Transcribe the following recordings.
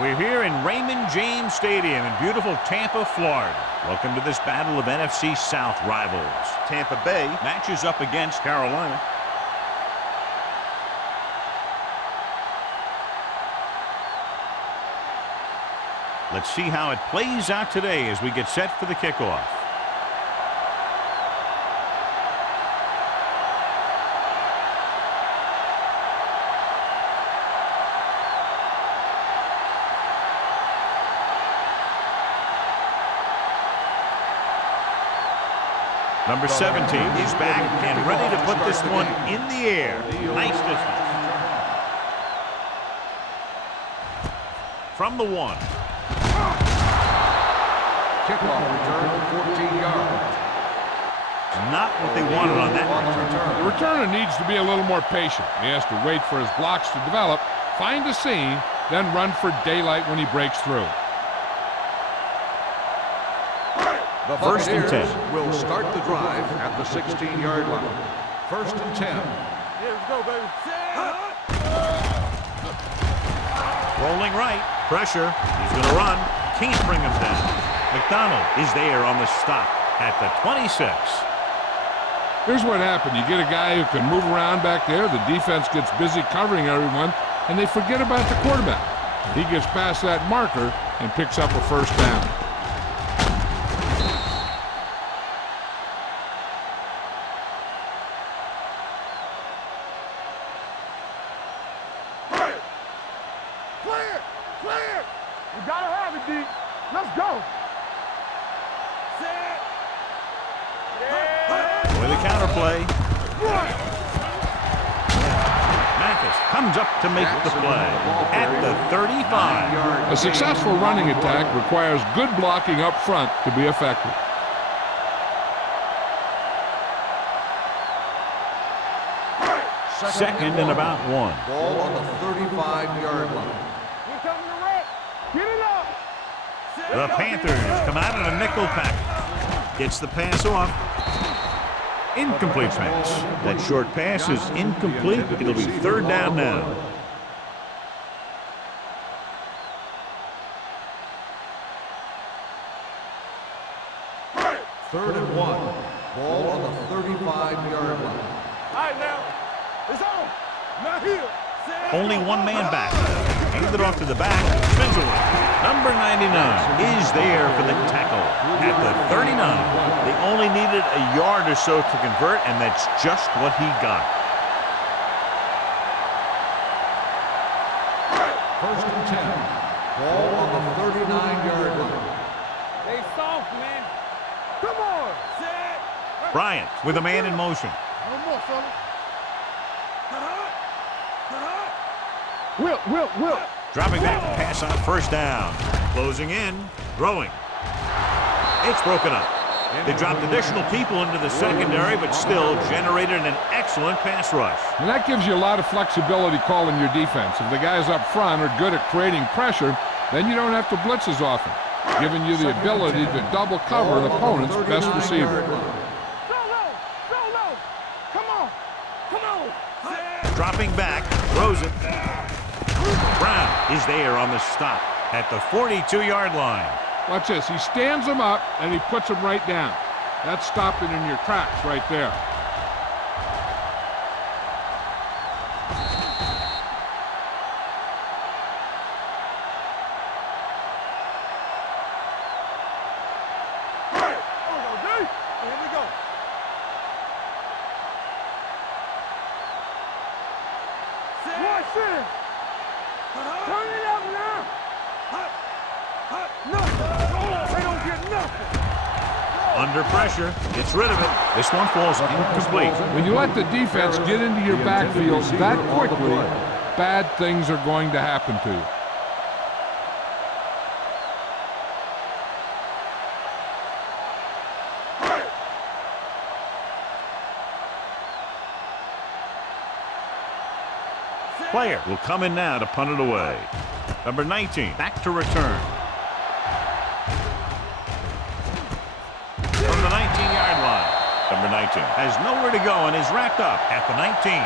We're here in Raymond James Stadium in beautiful Tampa, Florida. Welcome to this battle of NFC South rivals. Tampa Bay matches up against Carolina. Let's see how it plays out today as we get set for the kickoff. Number 17 is back and ready to put this one in the air. Nice distance. From the 1. Kickoff return, 14 yards. Not what they wanted on that return. The returner needs to be a little more patient. He has to wait for his blocks to develop, find a seam, then run for daylight when he breaks through. The First and 10. Will start the drive at the 16-yard line. First and 10. Here we go, baby. Rolling right. Pressure. He's going to run. Can't bring him down. McDonald is there on the stop at the 26. Here's what happened. You get a guy who can move around back there. The defense gets busy covering everyone, and they forget about the quarterback. He gets past that marker and picks up a first down. Clear! You gotta have it, D. Let's go. With the counter play. Mathis comes up to make the play at the 35. A successful running attack requires good blocking up front to be effective. Second and about 1. Ball on the 35-yard line. Here comes the red. Get it up. The Panthers come out in a nickel package. Gets the pass off. Incomplete pass. That short pass is incomplete. It'll be third down now. Third and 1. Ball on the 35-yard line. All right, now. It's on. Not here. Only one man back. Hand it off to the back. Spins away. Number 99 is there for the tackle at the 39. They only needed a yard or so to convert, and that's just what he got. First and 10. Ball on the 39-yard line. They soft, man. Come on. Bryant with a man in motion. No more, fella. Will. Dropping back to pass on first down. Closing in. Throwing. It's broken up. They dropped additional people into the secondary, but still generated an excellent pass rush. And that gives you a lot of flexibility calling your defense. If the guys up front are good at creating pressure, then you don't have to blitz as often, giving you the ability to double cover an opponent's best receiver. Come on. Dropping back. Throws it. Brown is there on the stop at the 42-yard line. Watch this. He stands them up, and he puts them right down. That's stopping in your tracks right there. Here we go. Watch this. Turn it up now. Nothing. They don't get nothing. Under pressure. Gets rid of it. This one falls incomplete. When you let the defense get into your backfield that quickly, bad things are going to happen to you. Player will come in now to punt it away. Number 19 back to return. From the 19-yard line. Number 19 has nowhere to go and is wrapped up at the 19.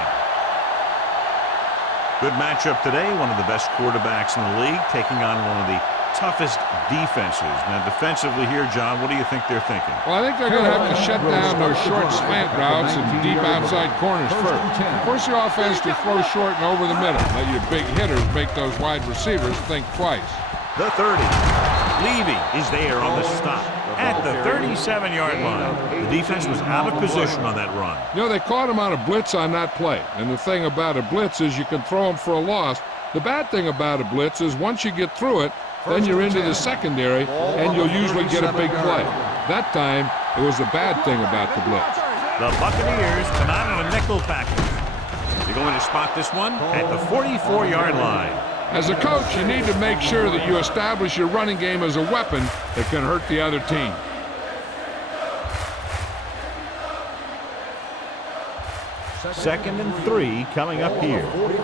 Good matchup today. One of the best quarterbacks in the league taking on one of the toughest defenses. Now, defensively here, John, what do you think they're thinking? Well, I think they're going to have to shut down those short slant routes and deep outside corners first. Force the offense to throw short and over the middle. Let your big hitters make those wide receivers think twice. The 30. Levy is there on the stop at the 37-yard line. The defense was out of position on that run. You know, they caught him on a blitz on that play. And the thing about a blitz is you can throw him for a loss. The bad thing about a blitz is once you get through it, then you're into the secondary, and you'll usually get a big play. That time, it was the bad thing about the blitz. The Buccaneers come out in a nickel package. They're going to spot this one at the 44-yard line. As a coach, you need to make sure that you establish your running game as a weapon that can hurt the other team. Second and 3 coming up here. Let's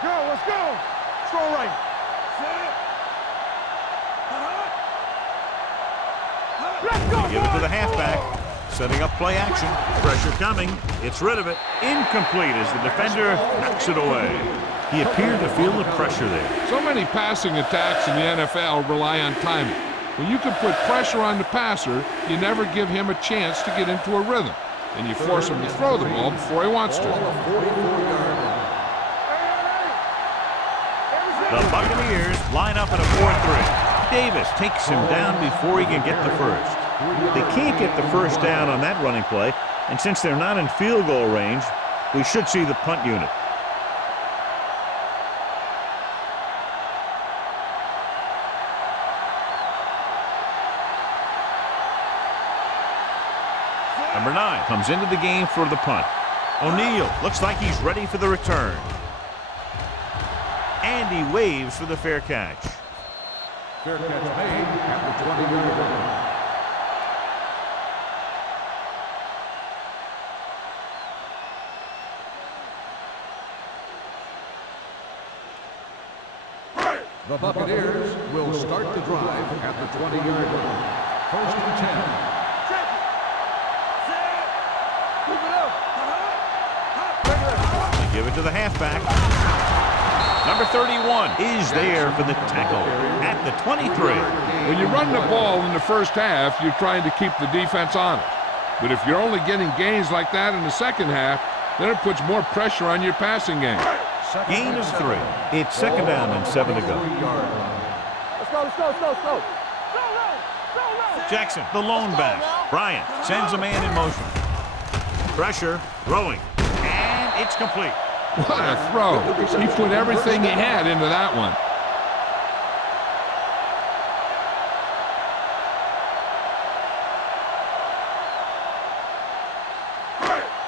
go, let's go. Throw right. Let's go, Give it to the halfback. Setting up play action. Pressure coming. It's rid of it. Incomplete as the defender knocks it away. He appeared to feel the pressure there. So many passing attacks in the NFL rely on timing. When you can put pressure on the passer, you never give him a chance to get into a rhythm. And you force him to throw the ball before he wants to. The Buccaneers line up at a 4-3. Davis takes him down before he can get the first. They can't get the first down on that running play, and since they're not in field goal range, we should see the punt unit. Number 9 comes into the game for the punt. O'Neal looks like he's ready for the return. And he waves for the fair catch. Fair catch made at the 20-yard line. The Buccaneers will start the drive at the 20-yard line. First and 10. They give it to the halfback. Number 31 is there for the tackle at the 23. When you run the ball in the first half, you're trying to keep the defense honest. But if you're only getting gains like that in the second half, then it puts more pressure on your passing game. Gain of 3. It's second down and 7 to go. Let's go, let's go, let's go, let's go. Jackson, the lone back. Bryant sends a man in motion. Pressure, throwing, and it's complete. What a throw. He put everything he had into that one.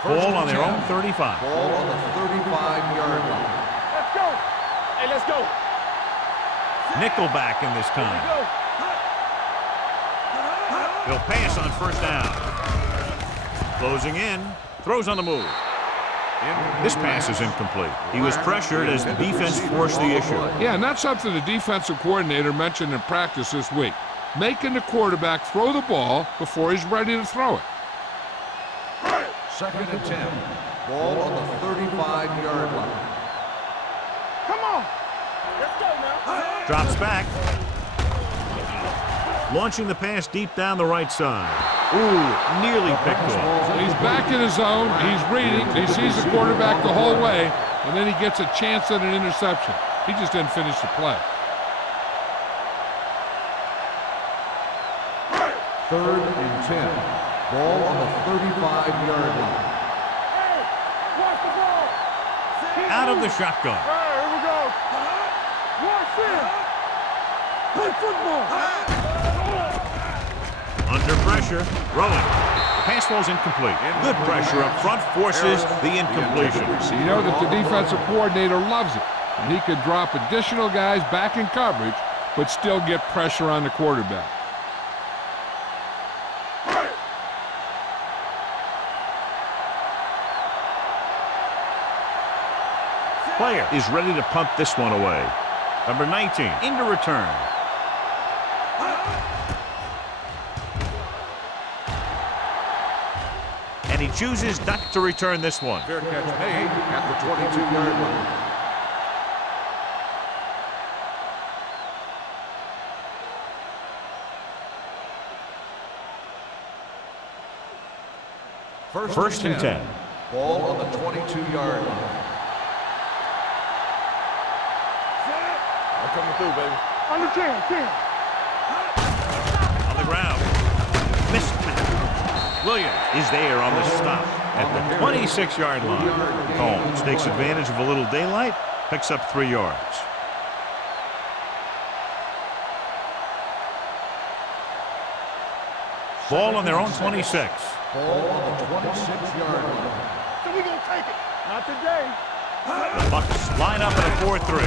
Ball on their own 35. Ball on the 35-yard line. Let's go. Hey, let's go. Nickelback in this time. He'll pass on first down. Closing in, throws on the move. This pass is incomplete. He was pressured as the defense forced the issue. Yeah, and that's something the defensive coordinator mentioned in practice this week. Making the quarterback throw the ball before he's ready to throw it. Second and 10. Ball on the 35-yard line. Come on. Let's go now. Drops back. Launching the pass deep down the right side. Ooh, nearly picked off. He's back in his zone. He's reading. He sees the quarterback the whole way, and then he gets a chance at an interception. He just didn't finish the play. Third and 10. Ball on the 35-yard line. Hey, watch the ball. Out of the shotgun. Hey, here we go. Watch this. Play football. Under pressure, throwing. The pass falls incomplete. Good pressure up front forces the incompletion. So you know that the defensive coordinator loves it. And he could drop additional guys back in coverage, but still get pressure on the quarterback. Player is ready to punt this one away. Number 19 into return. And he chooses not to return this one. Fair catch made at the 22-yard line. First and 10. Ball on the 22-yard line. I'm coming through, baby. On the 10. On the ground. Mismatch. Williams is there on the stop at the 26-yard line. Combs takes advantage of a little daylight, picks up 3 yards. Ball on their own 26. Ball on the 26-yard line. So we gonna take it. Not today. The Bucs line up at a 4-3.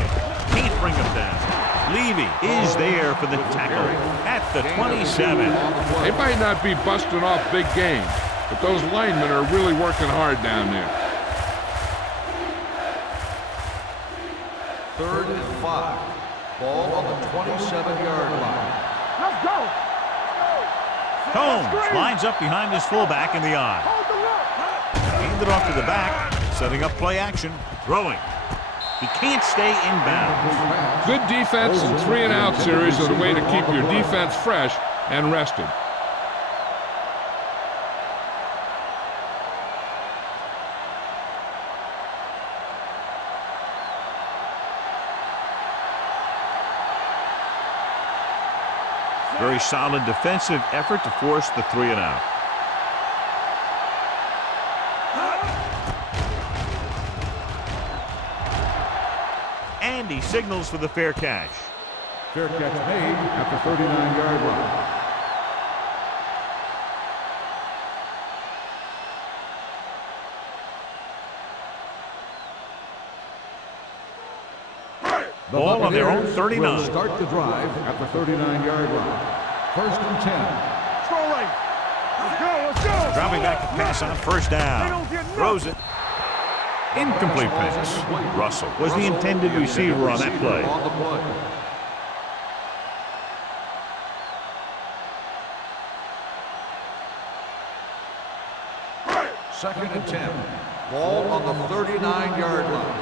Can't bring him down. Levy is there for the tackle at the 27. They might not be busting off big games, but those linemen are really working hard down there. 3rd and 5. Ball on the 27-yard line. Let's go. Combs lines up behind his fullback in the eye. Hold the look. Hand it off to the back, setting up play action, throwing. He can't stay in bounds. Good defense and 3-and-out series are the way to keep your defense fresh and rested. Very solid defensive effort to force the 3-and-out. And he signals for the fair catch. Fair catch made at the 39-yard line. Ball on their own 39. Will start the drive at the 39-yard line. 1st and 10. Throw right. Let's go. Dropping back to pass on first down. Throws it. Incomplete pass. Russell was the intended receiver on that play. On the play. Second and 10. Ball on the 39-yard line.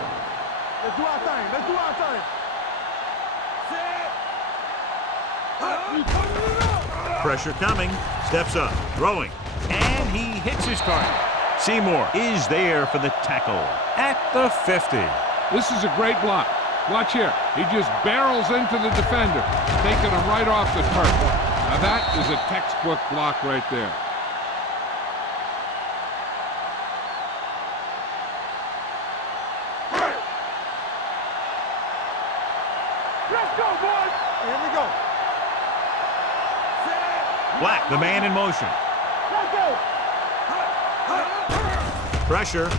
Let's do our thing. Pressure coming. Steps up. Throwing. And he hits his target. Seymour is there for the tackle at the 50. This is a great block. Watch here. He just barrels into the defender, taking him right off the turf. Now that is a textbook block right there. Let's go, boys. Here we go. Black, the man in motion. Let's go. Pressure.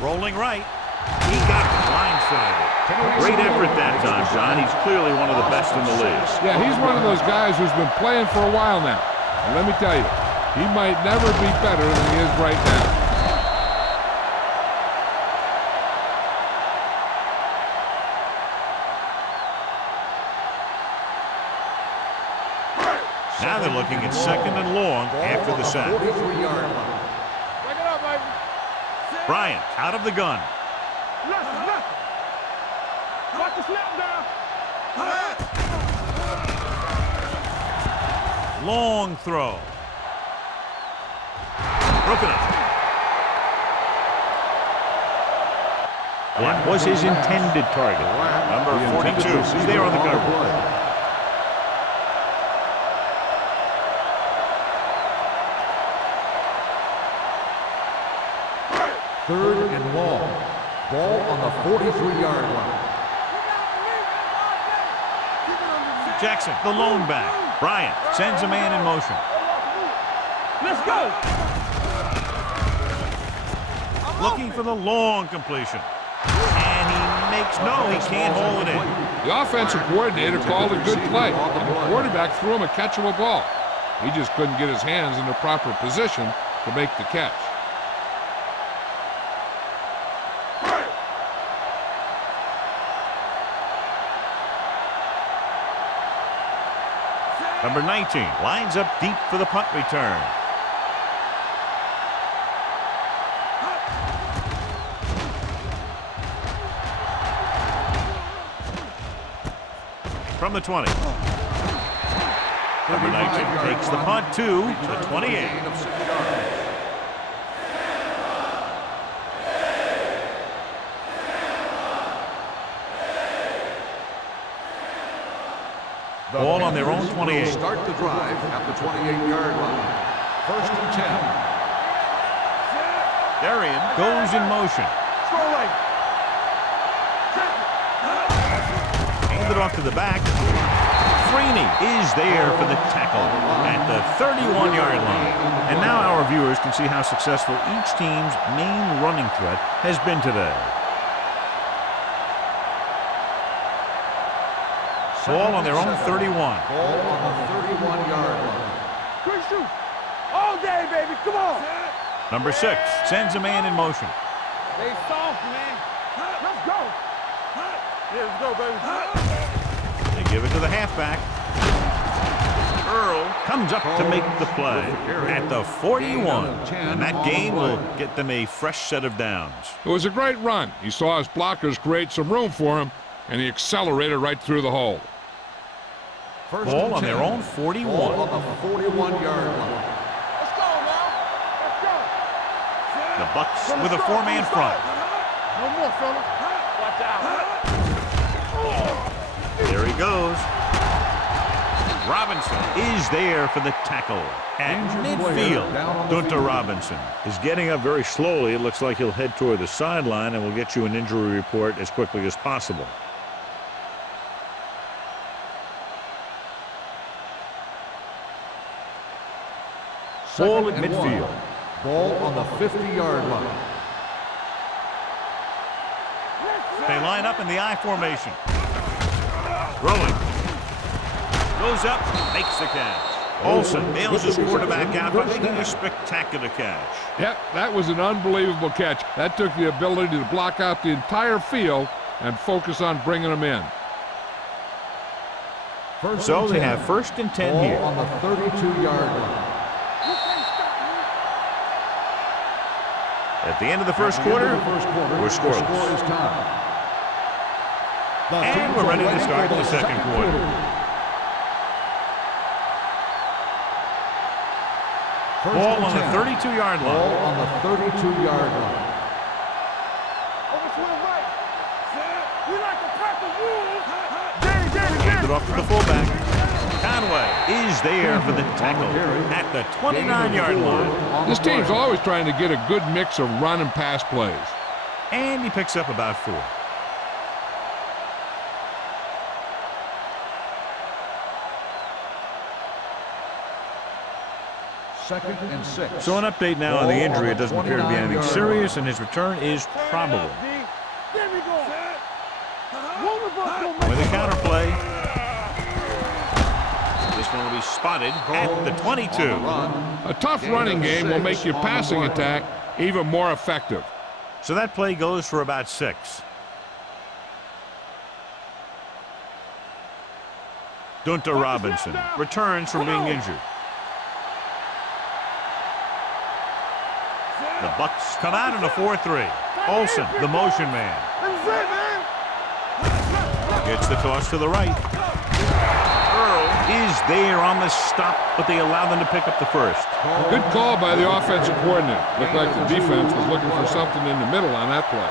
Rolling right. He got blindsided. Great effort that time, John. He's clearly one of the best in the league. Yeah, he's one of those guys who's been playing for a while now. And let me tell you, he might never be better than he is right now. Now they're looking at 2nd and long after the sack. 43-yard line. Break it up, baby. Bryant out of the gun. Listen. Watch the snap down. Long throw. Broken up. That was his intended target. Number 42 is there on the cover. 3rd and long. Ball on the 43-yard line. Jackson, the lone back. Bryant sends a man in motion. Let's go. Looking for the long completion. And he makes, no, he can't hold it in. The offensive coordinator called a good play, and the quarterback threw him a catchable ball. He just couldn't get his hands in the proper position to make the catch. Number 19 lines up deep for the punt return. From the 20. Number 19 takes the punt to the 28. Ball on their own 28. Start the drive at the 28-yard line. First and 10. Darian goes in motion. Handed off to the back. Freeney is there for the tackle at the 31-yard line. And now our viewers can see how successful each team's main running threat has been today. Ball on their own 31. Ball on the 31-yard line. Quick shoot. All day, baby. Come on. Number 6 sends a man in motion. They soft, man. Let's go. Yeah, let's go, baby. They give it to the halfback. Earl comes up to make the play at the 41. And that gain will get them a fresh set of downs. It was a great run. He saw his blockers create some room for him, and he accelerated right through the hole. Ball on their own 41. Ball on the 41-yard line. Let's go now. Let's go. The Bucks with a 4-man front. No more, fellas. Watch out. There he goes. Robinson is there for the tackle at midfield. Dunta Robinson is getting up very slowly. It looks like he'll head toward the sideline, and we'll get you an injury report as quickly as possible. Ball at midfield. Ball on the 50-yard line. They line up in the I formation. Rolling. Goes up, makes the catch. Olsen bails his quarterback out by making a spectacular catch. Yep, that was an unbelievable catch. That took the ability to block out the entire field and focus on bringing them in. So they have first and 10 here. On the 32-yard line. At the end of the first quarter, we're scoreless. And we're ready to start the second quarter. Ball on the 32-yard line. Ball on the 32-yard line. Over to the right. We like to crack the rules. Handed off to the fullback. Conway is there for the tackle at the 29-yard line. This team's always trying to get a good mix of run and pass plays. And he picks up about 4. Second and 6. So an update now on the injury. It doesn't appear to be anything serious, and his return is probable. There we go. With a counterplay. This one will be spotted at the 22. A tough running game will make your passing attack even more effective. So that play goes for about 6. Dunta Robinson returns from being injured. The Bucks come out in a 4-3. Olsen, the motion man. Gets the toss to the right. Earl is there on the stop, but they allow them to pick up the first. Good call by the offensive coordinator. Looked like the defense was looking for something in the middle on that play.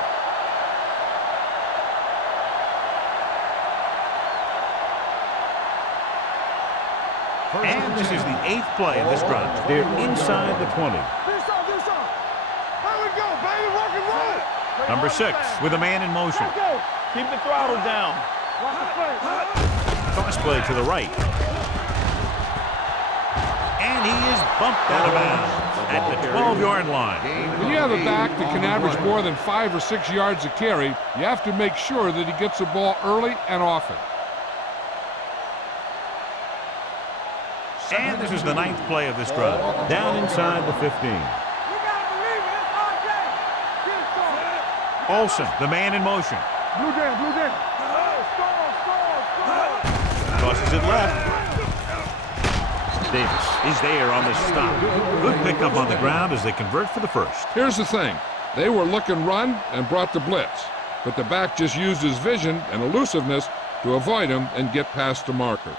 And this is the 8th play of this drive. They're inside the 20. Number 6 with a man in motion. Keep the throttle down. Watch the play. Toss play to the right. And he is bumped out of bounds at the 12-yard line. When you have a back that can average more than 5 or 6 yards a carry, you have to make sure that he gets the ball early and often. And this is the 9th play of this drive. Down inside the 15. Olsen, the man in motion. Blue down. Tosses it left. Davis is there on the stop. Good pickup on the ground as they convert for the first. Here's the thing. They were looking run and brought the blitz, but the back just used his vision and elusiveness to avoid him and get past the marker.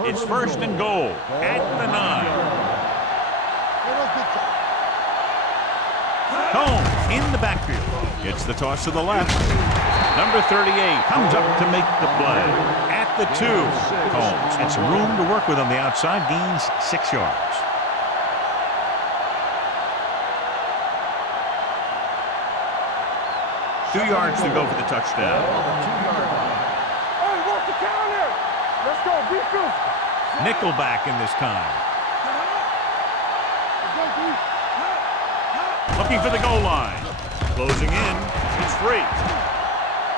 It's first and goal at the 9. Combs in the backfield. Gets the toss to the left. Number 38 comes up to make the play. At the 2, Combs had some room to work with on the outside, gains 6 yards. Two yards to go for the touchdown. Hey, work the counter. Let's go, be physical. Nickelback in this time. Let's go, B. Looking for the goal line. Closing in. It's free.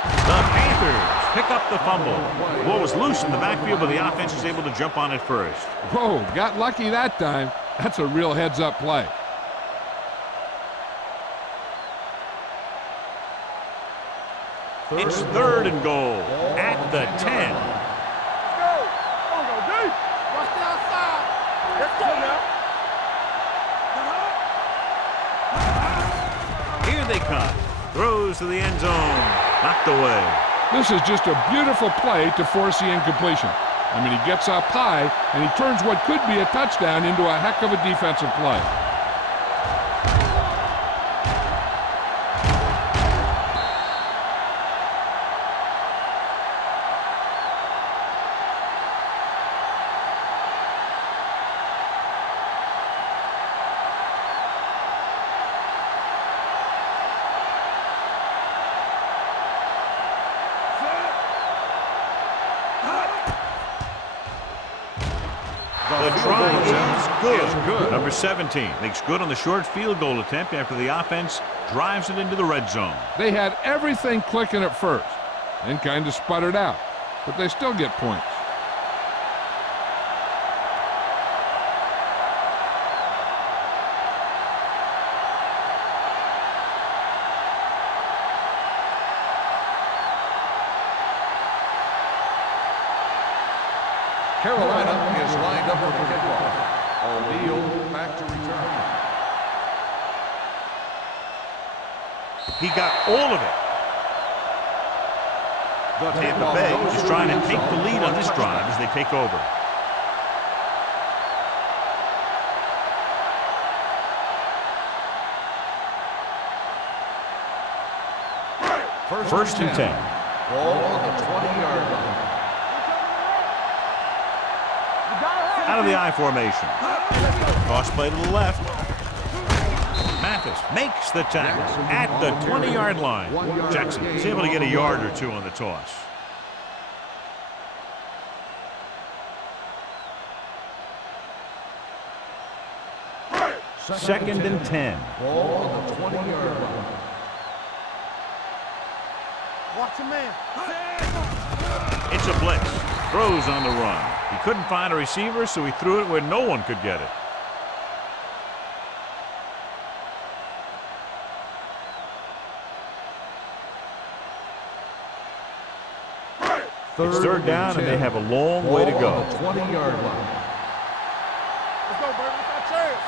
The Panthers pick up the fumble. The ball was loose in the backfield, but the offense was able to jump on it first. Whoa, got lucky that time. That's a real heads-up play. It's third and goal at the 10. Let's go. Come on, D. Watch the outside. Let's go now. Here they come. Throws to the end zone. Knocked away. This is just a beautiful play to force the incompletion. I mean, he gets up high, and he turns what could be a touchdown into a heck of a defensive play. The try is good. Number 17 makes good on the short field goal attempt after the offense drives it into the red zone. They had everything clicking at first and kind of sputtered out, but they still get points. Carolina is lined up for the kickoff. O'Neal back to return. He got all of it. Tampa Bay is trying to take the lead on this drive as they take over. First and 10. Ball on the 20-yard line. Out of the I formation. Toss play to the left. Mathis makes the tackle at the 20-yard line. Jackson is able to get a yard or two on the toss. Second and 10. Ball on the 20-yard line. Watch your man. It's a blitz. Throws on the run. He couldn't find a receiver, so he threw it where no one could get it. It's third down, and they have a long way to go. 20-yard line. Let's go, baby. It's our chance.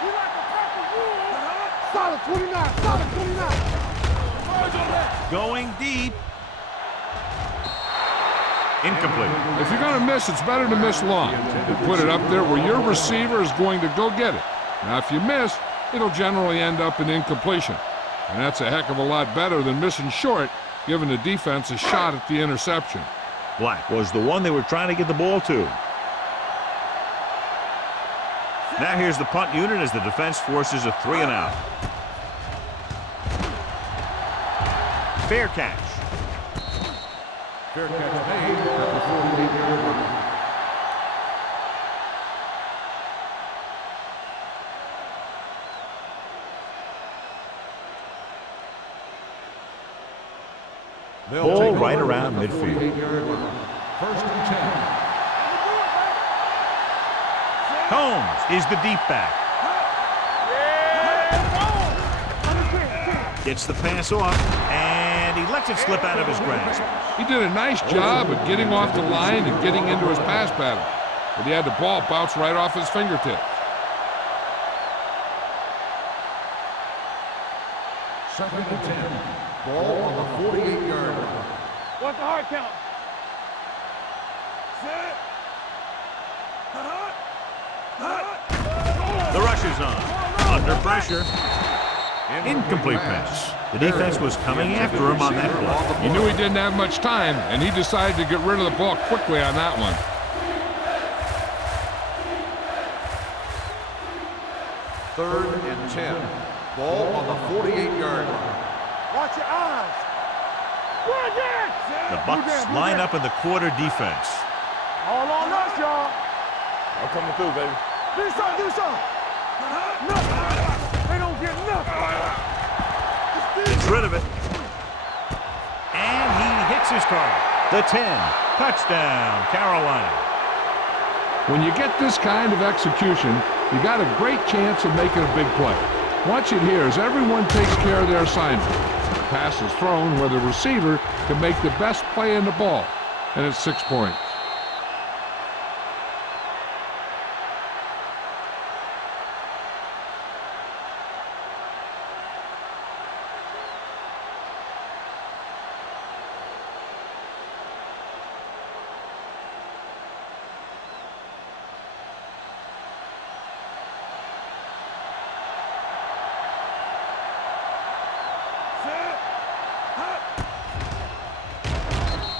We like the purple rules. Solid 29. Solid 29. Going deep. Incomplete. If you're going to miss, it's better to miss long. You put it up there where your receiver is going to go get it. Now, if you miss, it'll generally end up in incompletion. And that's a heck of a lot better than missing short, giving the defense a shot at the interception. Black was the one they were trying to get the ball to. Now here's the punt unit as the defense forces a 3 and out. Fair catch. Fair catch made at the 48-yard line. Ball right around midfield. First and 10. Combs is the deep back. Gets the pass off, and he lets it slip out of his grasp. He did a nice job of getting off the line and getting into his pass pattern, but he had the ball bounce right off his fingertips. Second and 10. Ball on the 48-yard line. What's the hard count? Set. The rush is on. Under pressure. Incomplete pass. The defense was coming after him on that play. He knew he didn't have much time, and he decided to get rid of the ball quickly on that one. Third and 10. Ball on the 48-yard line. Watch your eyes. Run again. The Bucs line up in the quarter defense. All on us, y'all. I'm coming through, baby. Do something, do something. Nothing. They don't get nothing. Gets rid of it. And he hits his target. The 10. Touchdown, Carolina. When you get this kind of execution, you got a great chance of making a big play. Watch it here as everyone takes care of their assignment. The pass is thrown where the receiver can make the best play in the ball, and it's 6 points.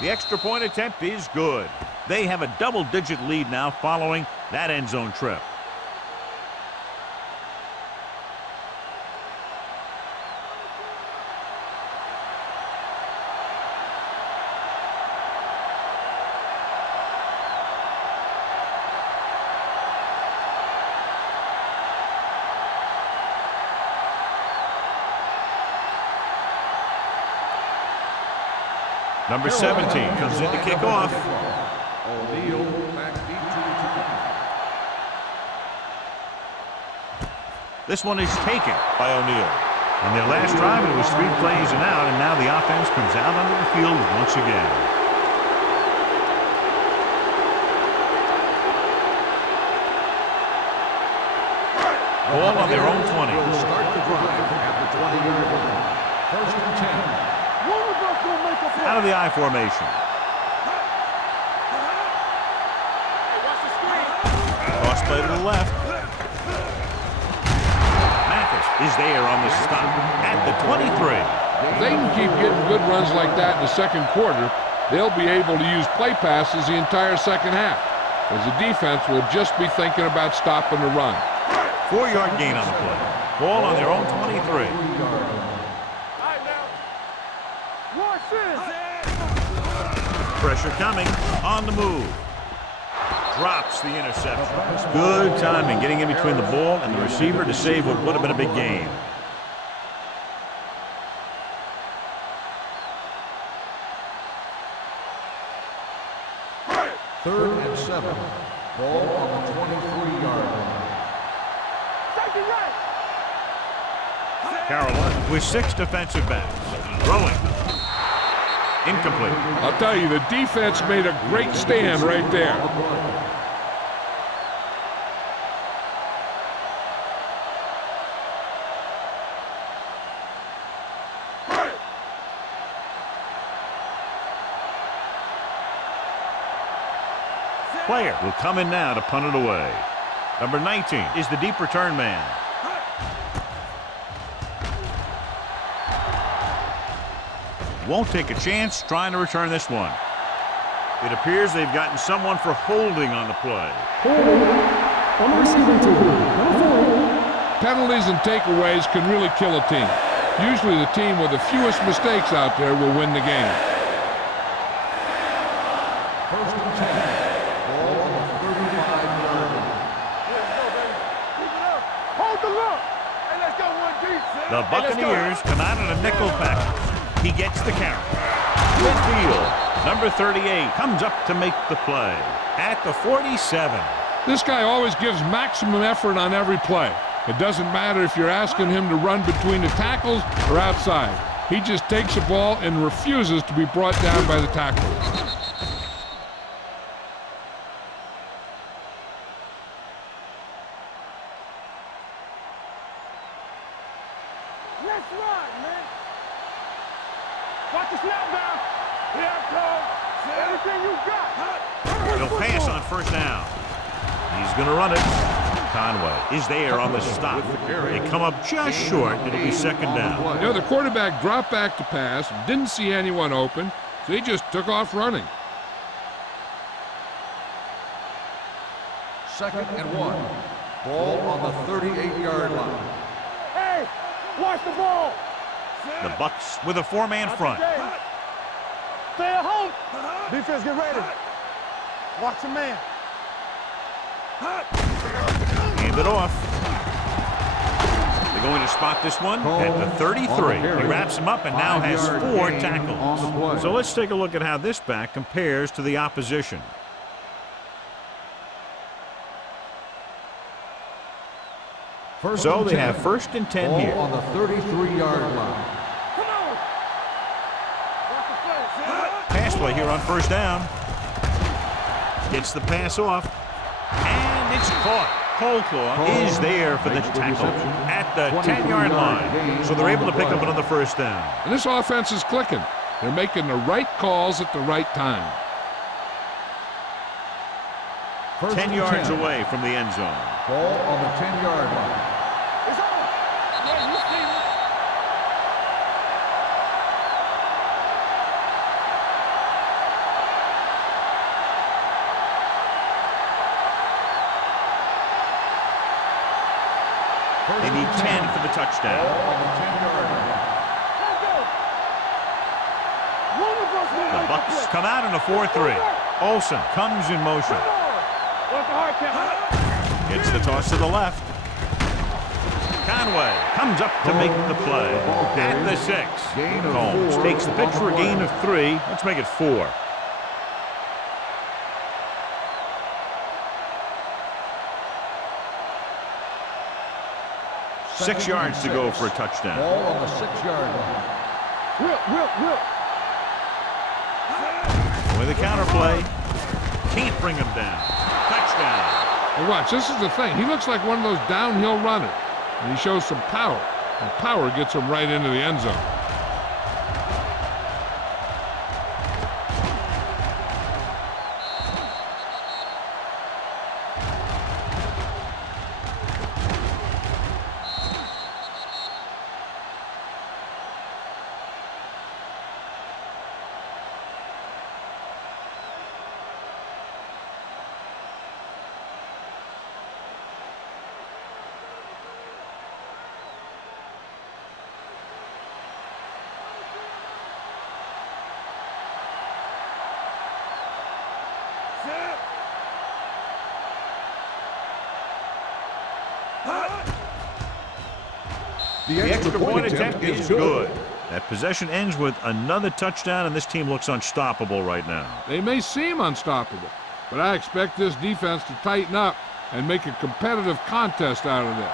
The extra point attempt is good. They have a double-digit lead now following that end zone trip. Number 17 comes in to kick off. O'Neal back deep to return. This one is taken by O'Neal. On their last drive, it was 3 plays and out, and now the offense comes out onto the field once again. Ball on their own 20. Will start the drive at the 20-yard line. First and 10. Out of the I formation. Cross play to the left. Mathis is there on the stop at the 23. If they can keep getting good runs like that in the second quarter, they'll be able to use play passes the entire second half, as the defense will just be thinking about stopping the run. 4-yard gain on the play. Ball on their own 23. Pressure coming, on the move. Drops the interception. Good timing, getting in between the ball and the receiver to save what would have been a big gain. Third and 7. Ball on the 23-yard line. Carolina with 6 defensive backs. Throwing. Incomplete. I'll tell you, the defense made a great stand right there. Player will come in now to punt it away. Number 19 is the deep return man. Won't take a chance trying to return this one. It appears they've gotten someone for holding on the play. Penalties and takeaways can really kill a team. Usually the team with the fewest mistakes out there will win the game. First and 10. Ball on the 35-yard line. Hold the look. Hey, let's go one deep. The Buccaneers come out in a nickel package. He gets the carry. Midfield, number 38 comes up to make the play at the 47. This guy always gives maximum effort on every play. It doesn't matter if you're asking him to run between the tackles or outside. He just takes the ball and refuses to be brought down by the tackles. Let's smart, man. Watch the snap down. Here it comes. Everything you got. He'll pass on first down. He's going to run it. Conway is there on the stop. They come up just short. It'll be second down. You know, the quarterback dropped back to pass, didn't see anyone open, so he just took off running. 2nd and 1. Ball on the 38-yard line. Hey, watch the ball. The Bucks with a 4-man front. Stay at home. Defense, get ready. Watch the man. Hand it off. They're going to spot this one at the 33. He wraps him up and now has 4 tackles. So let's take a look at how this back compares to the opposition. So they have 1st and 10 here. On the 33-yard line. Come on. Watch the play. Pass play here on first down. Gets the pass off. And it's caught. Coldclaw is there for the tackle at the 10-yard line. So they're able to pick up another first down. And this offense is clicking. They're making the right calls at the right time. 10 yards away from the end zone. Ball on the 10-yard line. It's on. Yeah, you see it. They need 10 for the touchdown. On the 10-yard line. Let's go. One of us will The make Bucks play. come out in a 4-3. Olsen comes in motion. Come on. What's the hard count? Gets the toss to the left. Conway comes up to make the play. At the 6. Combs takes the pitch for a gain of 3. Let's make it 4. Six yards to go for a touchdown. Ball on the 6-yard line. Whip. With a counter play. Can't bring him down. Touchdown. Hey, watch, this is the thing. He looks like one of those downhill runners, and he shows some power. And power gets him right into the end zone. The extra point attempt is good. That possession ends with another touchdown, and this team looks unstoppable right now. They may seem unstoppable, but I expect this defense to tighten up and make a competitive contest out of this.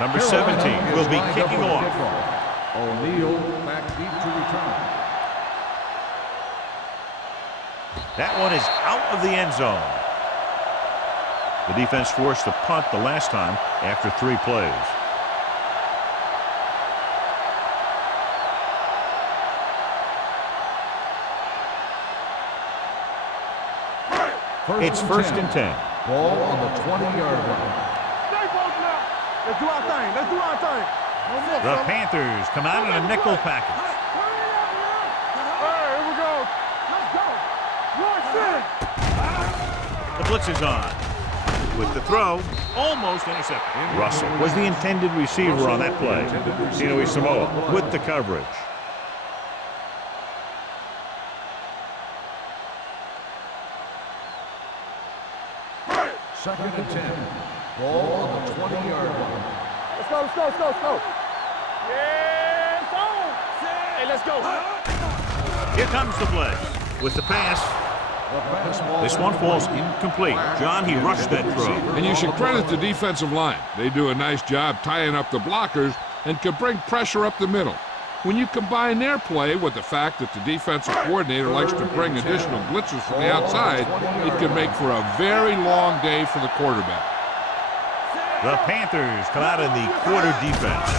Number 17 will be kicking off. O'Neal back deep to return. That one is out of the end zone. The defense forced a punt the last time after 3 plays. It's 1st and 10. Ball on the 20-yard line. Stay focused now. Let's do our thing. Let's do our thing. No more, The fella. Panthers come out in a nickel package. Here we go. Let's go. Run, The blitz is on. With the throw, almost intercepted. Russell was the intended receiver on that play. Sinoi Samoa with the coverage. Second and 10. Ball on the 20-yard line. Let's go. Yeah, it's on. Hey, let's go. Here comes the blitz. With the pass, This one falls incomplete. John, he rushed that throw. And you should credit the defensive line. They do a nice job tying up the blockers and can bring pressure up the middle. When you combine their play with the fact that the defensive coordinator likes to bring additional blitzers from the outside, it can make for a very long day for the quarterback. The Panthers come out in the quarter defense.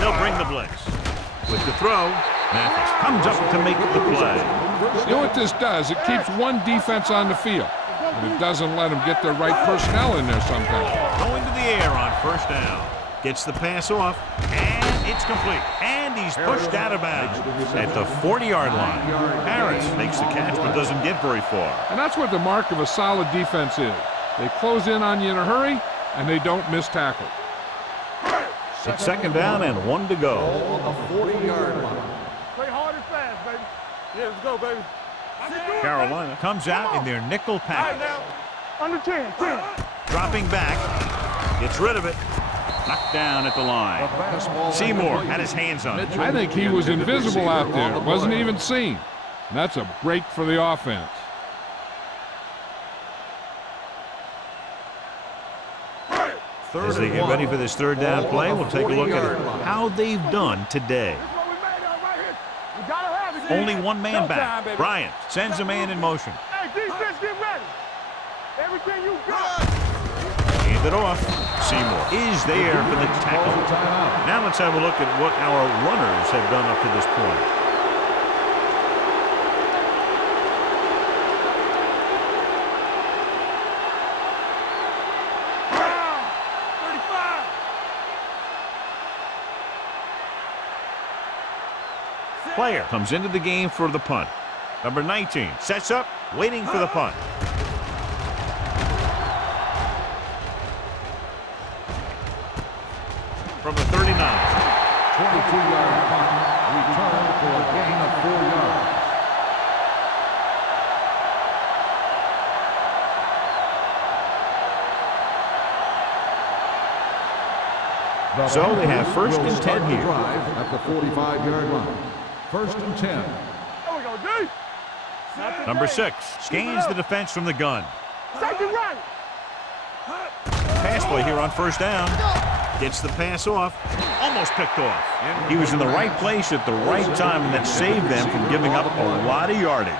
They'll bring the blitz. With the throw, Mathis comes up to make the play. You know what this does? It keeps one defense on the field, and it doesn't let them get the right personnel in there sometimes. Going to the air on first down. Gets the pass off, and it's complete. And he's pushed out of bounds at the 40-yard line. Harris makes the catch but doesn't get very far. And that's what the mark of a solid defense is. They close in on you in a hurry, and they don't miss tackle. It's second down and 1 to go. On the 40-yard line. Play hard and fast, baby. Yeah, let's go, baby. Carolina comes out in their nickel All right, package. now. Under 10, 10. Dropping back. Gets rid of it. Knocked down at the line. Seymour had his hands on it. I think he was invisible out there. Wasn't even seen. And that's a break for the offense. As they get ready for this third down play, we'll take a look at how they've done today. This what we made of right here. You gotta have it. Only one man back. Bryant sends a man in motion. Hey, defense, get ready. Everything you got. Hand it off. Seymour is there for the tackle. Now let's have a look at what our runners have done up to this point. Player comes into the game for the punt. Number 19 sets up, waiting for the punt. From the 39. 22-yard punt, return for a gain of 4 yards. So they have first and 10 here. Drive at the 45-yard line. First and 10. There we go, D. Number 6 scans the defense from the gun. Safety right. Pass play here on first down. Gets the pass off. Almost picked off. He was in the right place at the right time, and that saved them from giving up a lot of yardage.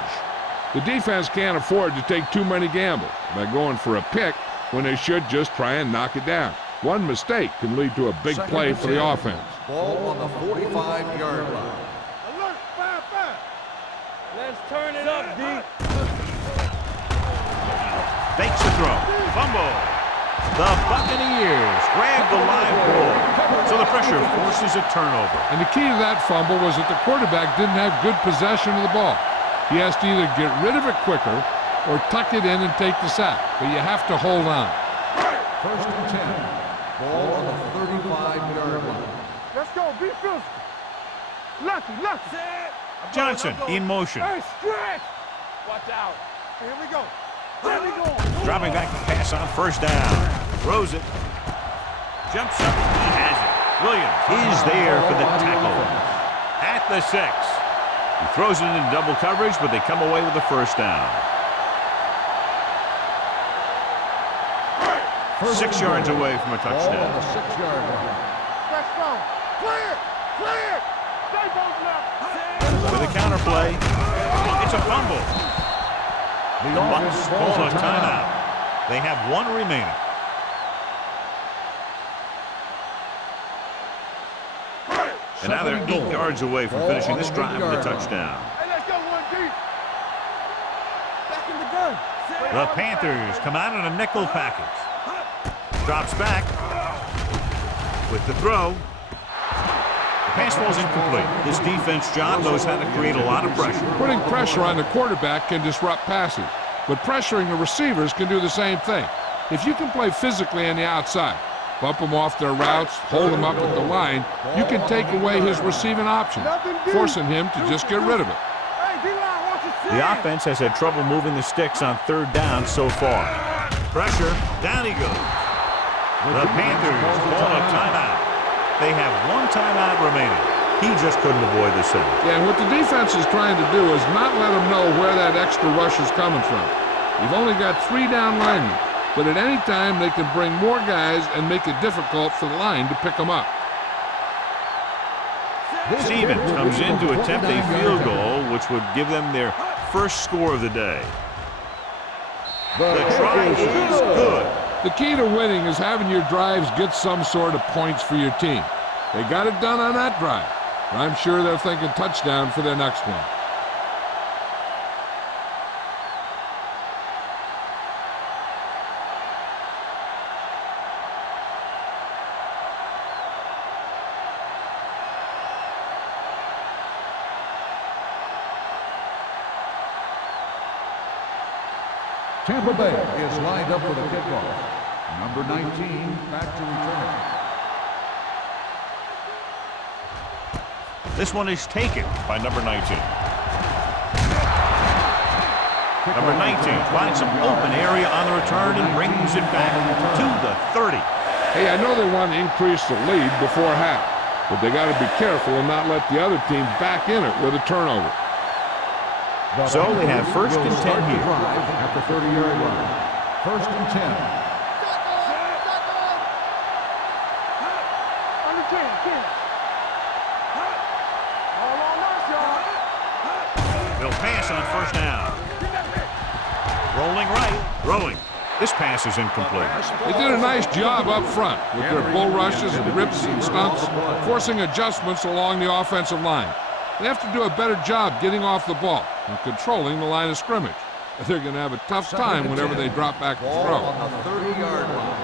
The defense can't afford to take too many gambles by going for a pick when they should just try and knock it down. One mistake can lead to a big play for the offense. Ball on the 45-yard line. Alert, 5-5. Let's turn it up, D. Fakes the throw. Fumble. The Buccaneers grab the live ball. So the pressure forces a turnover. And the key to that fumble was that the quarterback didn't have good possession of the ball. He has to either get rid of it quicker or tuck it in and take the sack. But you have to hold on. First and 10. Ball on the 35-yard line. Let's go, be physical. Lucky. Johnson in motion. Hey, stretch. Watch out. Here we go. There we go. Dropping back to pass on first down. Throws it. Jumps up. He has it. Williams is there for the tackle. At the 6. He throws it in double coverage, but they come away with the first down. 6 yards away from a touchdown. Ball on the 6-yard line. Let's go. Clear. Stay both now. With a counter play. It's a fumble. The Bucs call a timeout. They have 1 remaining. And now they're 8 yards away from finishing this drive with a touchdown. Hey, let's go, 1D. Back in the gun. The Panthers come out in a nickel package. Drops back. With the throw. The pass falls incomplete. This defense, John, knows how to create a lot of pressure. Putting pressure on the quarterback can disrupt passes, but pressuring the receivers can do the same thing. If you can play physically on the outside, bump them off their routes, hold them up at the line, you can take away his receiving option, forcing him to just get rid of it. Hey, D-line, watch your The side. offense has had trouble moving the sticks on third down so far. Pressure, down he goes. The Panthers call a timeout. They have 1 timeout remaining. He just couldn't avoid the sack. Yeah, and what the defense is trying to do is not let them know where that extra rush is coming from. You've only got 3 down linemen, but at any time they can bring more guys and make it difficult for the line to pick them up. Stevens comes in to attempt a field goal, which would give them their first score of the day. The try is good. The key to winning is having your drives get some sort of points for your team. They got it done on that drive. I'm sure they're thinking touchdown for their next one. Tampa Bay is lined up for the kickoff. Number 19 back to return. This one is taken by number 19. Number 19 finds some open area on the return and brings it back to the 30. Hey, I know they want to increase the lead before half, but they got to be careful and not let the other team back in it with a turnover. So they have first and 10 here. At the 30-yard line. First and 10. Under 10. All on us, y'all. They'll pass on first down. Rolling right, throwing. This pass is incomplete. They did a nice job up front with their bull rushes and rips and stunts, forcing adjustments along the offensive line. They have to do a better job getting off the ball and controlling the line of scrimmage. They're going to have a tough time whenever they drop back to throw. On the 30-yard line.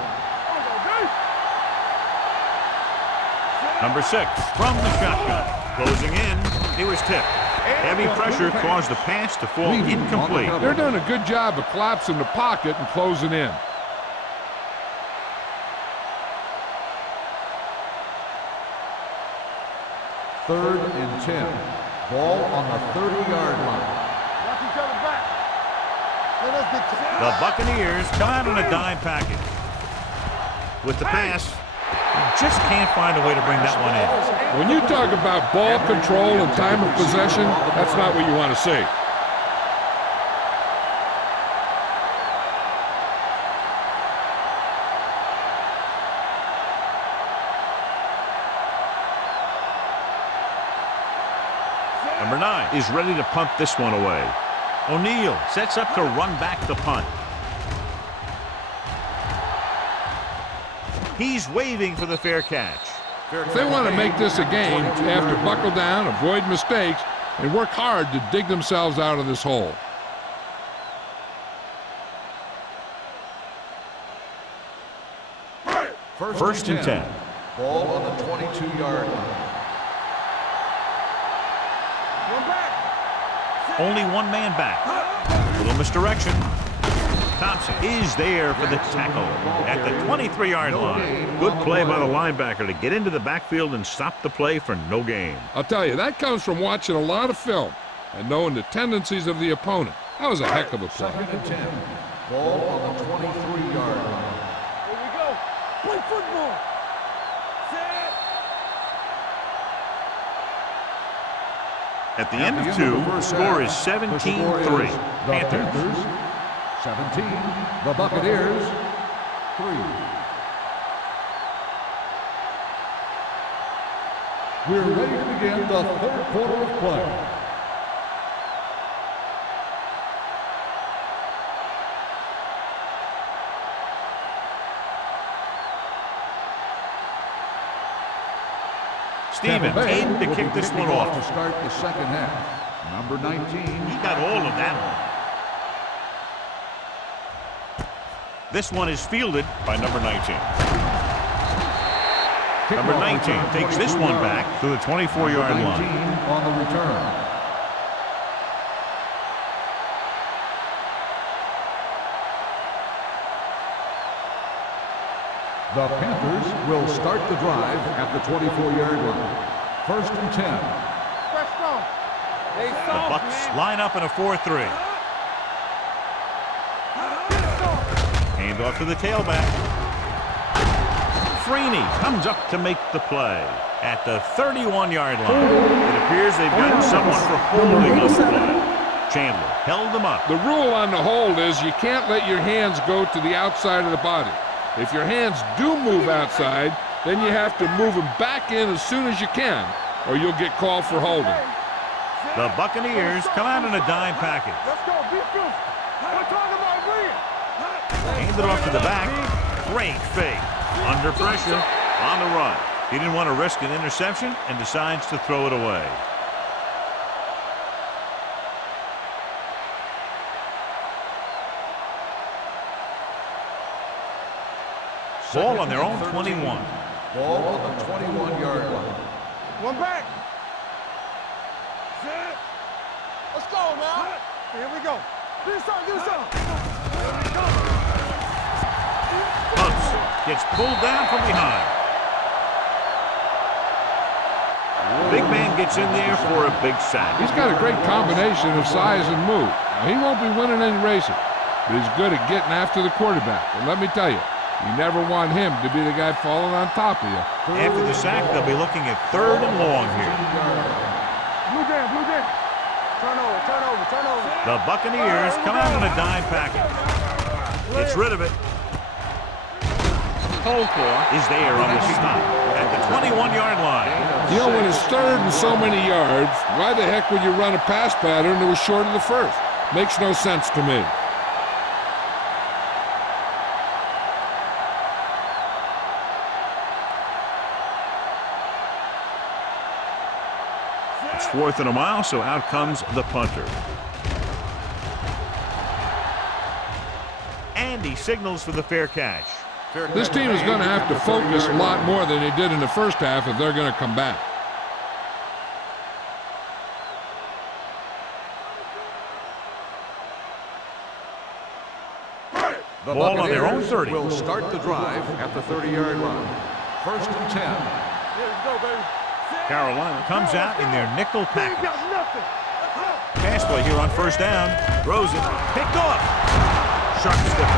Number 6 from the shotgun. Closing in, he was tipped. Heavy pressure caused the pass to fall incomplete. They're doing a good job of collapsing the pocket and closing in. Third and 10. Ball on the 30-yard line. Watch each other back. Let us get The Buccaneers come out on a dime package. With the pass, just can't find a way to bring that one in. When you talk about ball control and time of possession, that's not what you want to see. Number 9 is ready to punt this one away. O'Neal sets up to run back the punt. He's waving for the fair catch. If they want to make this a game, they have to buckle down, avoid mistakes, and work hard to dig themselves out of this hole. First and 10. Ball on the 22-yard line. Only one man back. A little misdirection. Thompson is there for the tackle at the 23-yard line. Good play by the linebacker to get into the backfield and stop the play for no gain. I'll tell you, that comes from watching a lot of film and knowing the tendencies of the opponent. That was a heck of a play. Second and 10. Ball on the 23-yard line. Here we go. Play football. Set. At the end of 2, the score is 17-3. Panthers. 17. The Buccaneers 3. We're ready to begin the third quarter of play. Stevens aimed to kick this one off. To start the second half. Number 19. He got all of that one. This one is fielded by number 19. Number 19 takes this one back to the 24-yard line. On the return. The Panthers will start the drive at the 24-yard line. First and 10. Fresh start. The Bucs line up in a 4-3. Hand off to the tailback. Freeney comes up to make the play. at the 31-yard line. It appears they've gotten someone for holding on the play. Chandler held them up. The rule on the hold is you can't let your hands go to the outside of the body. If your hands do move outside, then you have to move them back in as soon as you can, or you'll get called for holding. The Buccaneers come out in a dime package. Let's go, be fierce. We're talking about agreeing. Hand it off to the back. Great fake. Under pressure, on the run. He didn't want to risk an interception and decides to throw it away. Ball on their own 21. Ball on the 21-yard line. One back. Let's go now. Here we go. Do something. Pumps. Gets pulled down from behind. Big man gets in there for a big sack. He's got a great combination of size and move. Now, he won't be winning any races, but he's good at getting after the quarterback. And let me tell you, you never want him to be the guy falling on top of you. After the sack, they'll be looking at 3rd and long here. Blue jam. Turn over. The Buccaneers come out in a dime package. Gets rid of it. Colclaw is there on the stop at the 21-yard line. You know, when it's 3rd and so many yards, why the heck would you run a pass pattern that was short of the first? Makes no sense to me. It's 4th and a mile, so out comes the punter. And he signals for the fair catch. This team is going to have to focus a lot more than they did in the first half if they're going to come back. The Ball on their own 30. Will start the drive at the 30-yard line. 1st and 10. Let's go, baby. Carolina comes out in their nickel You ain't package. got nothing. Pass play here on 1st down. Throws it. Picked off. Sharp step.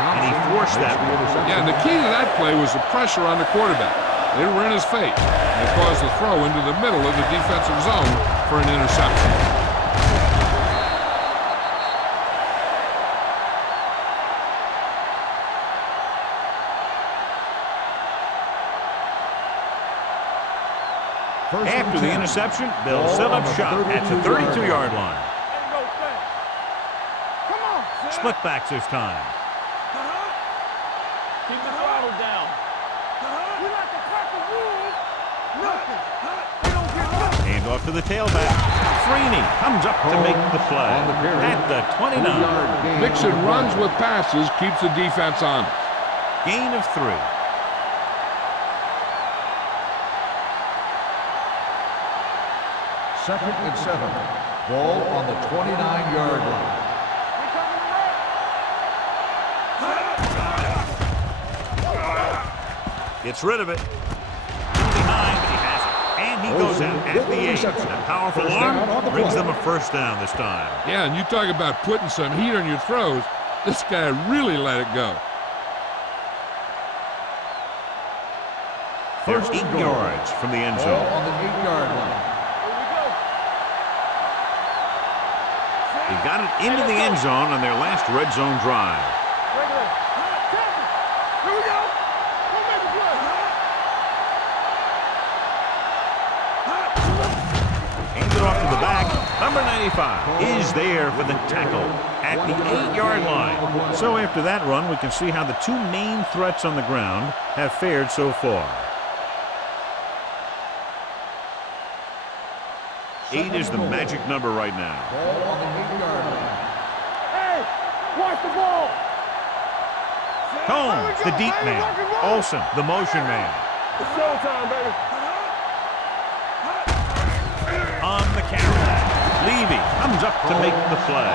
And he forced that one. Yeah, and the key to that play was the pressure on the quarterback. They were in his face. And it caused the throw into the middle of the defensive zone for an interception. After the interception, they'll set up shop at the 32-yard line. Ain't no thing. Come on. Split backs this time. Keep the throttle down. We like to crack the rules. Nothing. We don't get nothing. Hand off to the tailback. Freeney comes up to make the play at the 29. Mixing runs with passes keeps the defense on. Gain of 3. Second and 7. Ball on the 29-yard line. Gets rid of it. 59, but he has it. And he goes out at the 8. A powerful arm brings them a 1st down this time. Yeah, and you talk about putting some heat on your throws. This guy really let it go. They're 8 yards from the end zone. Ball on the 8-yard line. They got it into the end zone on their last red zone drive. Here we go. Don't make a play. Hands it off to the back. Number 95 is there for the tackle at the 8-yard line. So after that run, we can see how the 2 main threats on the ground have fared so far. 8 is the magic number right now. Ball on the 8-yard line. Hey, watch the ball. Combs, the deep man. Olsen, the motion man. It's showtime, baby. On the carry. Levy comes up to make the play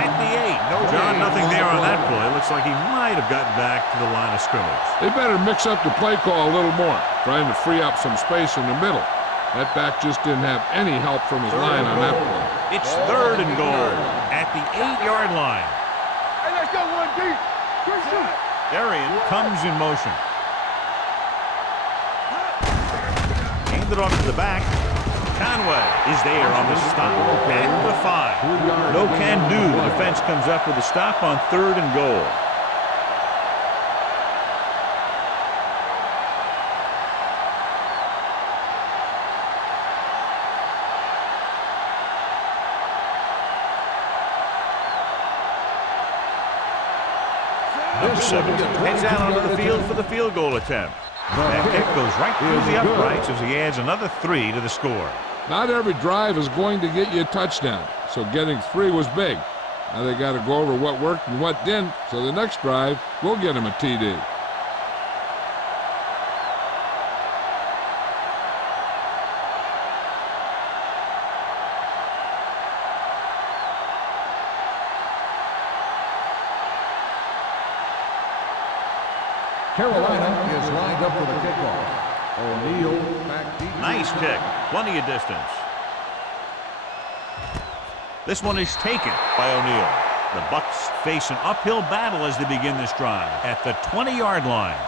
at the 8. John, nothing there on that play. Looks like he might have gotten back to the line of scrimmage. They better mix up the play call a little more, trying to free up some space in the middle. That back just didn't have any help from his line on that play. It's 3rd and goal at the 8-yard line. Hey, let's go one deep. Good shoot. Darian comes in motion. Hand it off to the back. Conway is there on the stop at the 5. No can do. The defense comes up with a stop on 3rd and goal. Number 7 heads out onto the field for the field goal attempt. That kick goes right through the uprights as he adds another 3 to the score. Not every drive is going to get you a touchdown, so getting 3 was big. Now they got to go over what worked and what didn't, so the next drive will get him a TD. Carolina is lined up for the kickoff. O'Neal back deep. Nice kick. Plenty of distance. This one is taken by O'Neal. The Bucks face an uphill battle as they begin this drive at the 20-yard line.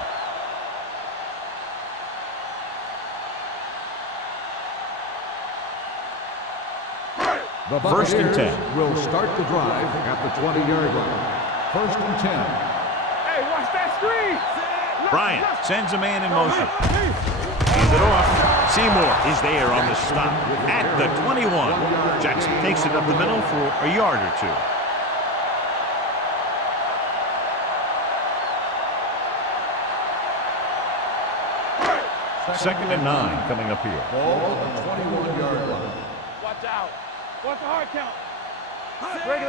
The First and 10. will start the drive at the 20-yard line. First and 10. Hey, watch that screen. Bryant sends a man in motion. Hands it off. Seymour is there on the stop at the 21. Jackson takes it up the middle for a yard or 2. Second and 9 coming up here. Ball on the 21-yard line. Watch out. Watch the hard count.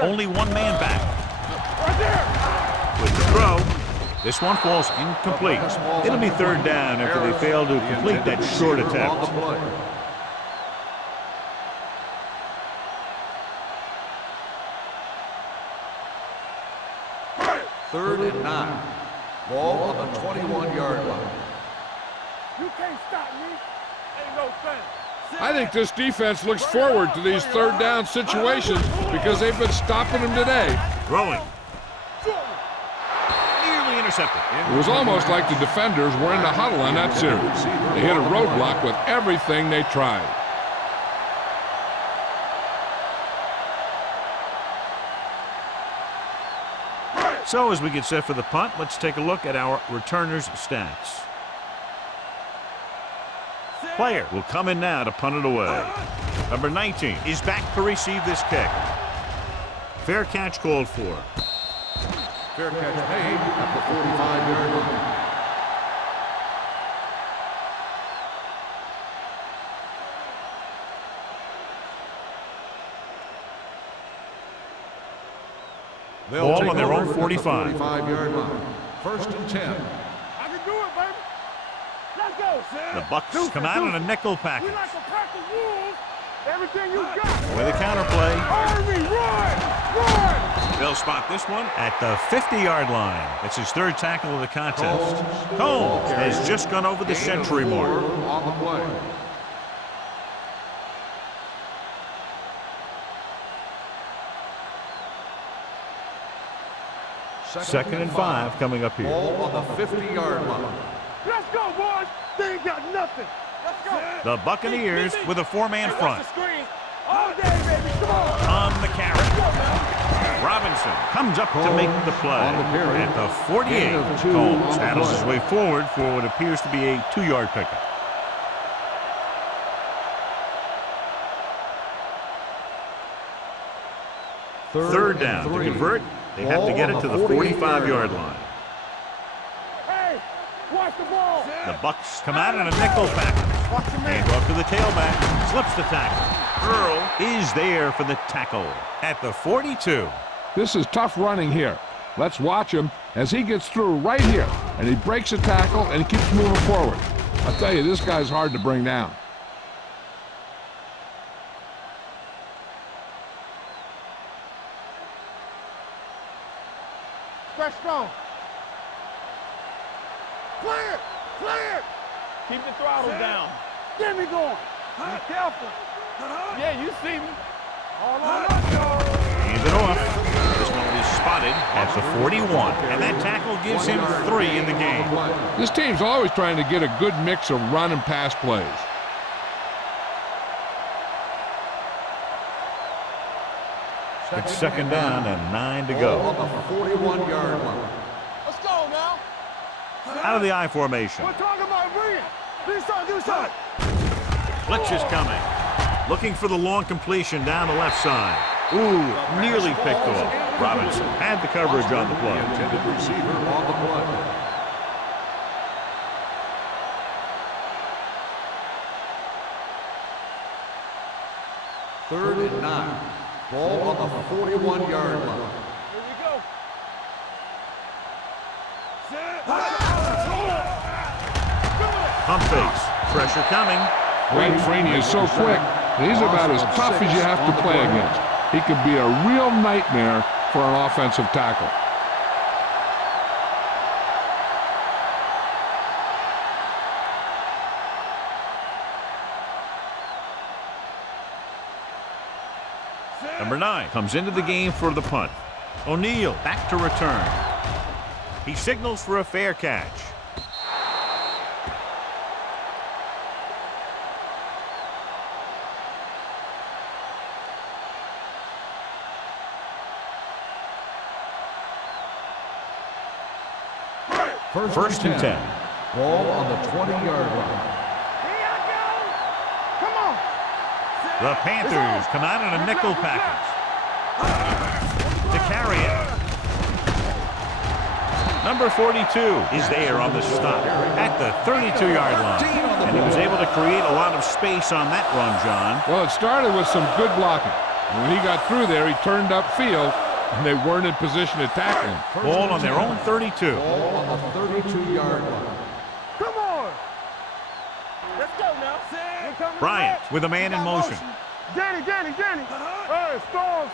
Only one man back. Right there. With the throw, this one falls incomplete. It'll be 3rd down after they fail to complete that short attempt. Third and 9. Ball on the 21-yard line. You can't stop me. Ain't no thing. I think this defense looks forward to these 3rd down situations because they've been stopping them today. Throwing. Nearly intercepted. It was almost like the defenders were in the huddle on that series. They hit a roadblock with everything they tried. So as we get set for the punt, let's take a look at our returners' stats. Player will come in now to punt it away. Number 19 is back to receive this kick. Fair catch called for. Fair catch made at the 45-yard line. Ball on their own 45. 45-yard line. First and 10. I can do it, baby. Let's go. The Bucks come out in a nickel We package. like a pack of wolves. Everything you got. With a counterplay, Army, run! Run! they'll spot this one at the 50-yard line. It's his 3rd tackle of the contest. Combs has just gone over the century mark. On the play. Second and 5 coming up here. Ball on the 50-yard line. Let's go, boys. They ain't got nothing. Let's go. The Buccaneers with a 4-man front. Watch the screen. All day, baby. Come on. On the carry. Robinson comes up to make the play. On the carry. At the 48, Gain of 2 Combs on the paddles play. his way forward for what appears to be a 2-yard pickup. Third down to convert. They have to get it to the 45-yard line. Hey, watch the ball. The Bucks come out in a nickel package. Watch the man. Hand off to the tailback. Slips the tackle. Earl is there for the tackle at the 42. This is tough running here. Let's watch him as he gets through right here, and he breaks a tackle and he keeps moving forward. I'll tell you, this guy's hard to bring down. Stretch strong. Clear! Clear! Keep the throttle down. Get me going. Be careful. Yeah, you see me. All on us, y'all. Hands it off. This one is spotted at the 41. And that tackle gives him 3 in the game. This team's always trying to get a good mix of run and pass plays. It's second down and 9 to Ball go. on the 41-yard line. Let's go now. Out of the I formation. We're talking about bringing. Do something, do something. Blitz is coming. Looking for the long completion down the left side. Ooh, nearly picked off. Robinson had the coverage on the play. Intended receiver on the play. Third and 9. Ball on the 41-yard line. Here we go. Pump fakes. Pressure coming. Wayne Freeney is so quick. He's about as tough as you have to play against. He could be a real nightmare for an offensive tackle. Number 9 comes into the game for the punt. O'Neal back to return. He signals for a fair catch. First and 10. Ball on the 20-yard line. Here I go. Come on. The Panthers come out in a nickel package. To carry it. Number 42 is there on the stop at the 32-yard line. And he was able to create a lot of space on that run, John. Well, it started with some good blocking. And when he got through there, he turned upfield, and they weren't in position to tackle him. Ball on their own 32. Ball on the 32-yard line. Come on. Let's go now. Here comes the Bryant match. with a man in motion. Danny. Hey, stall.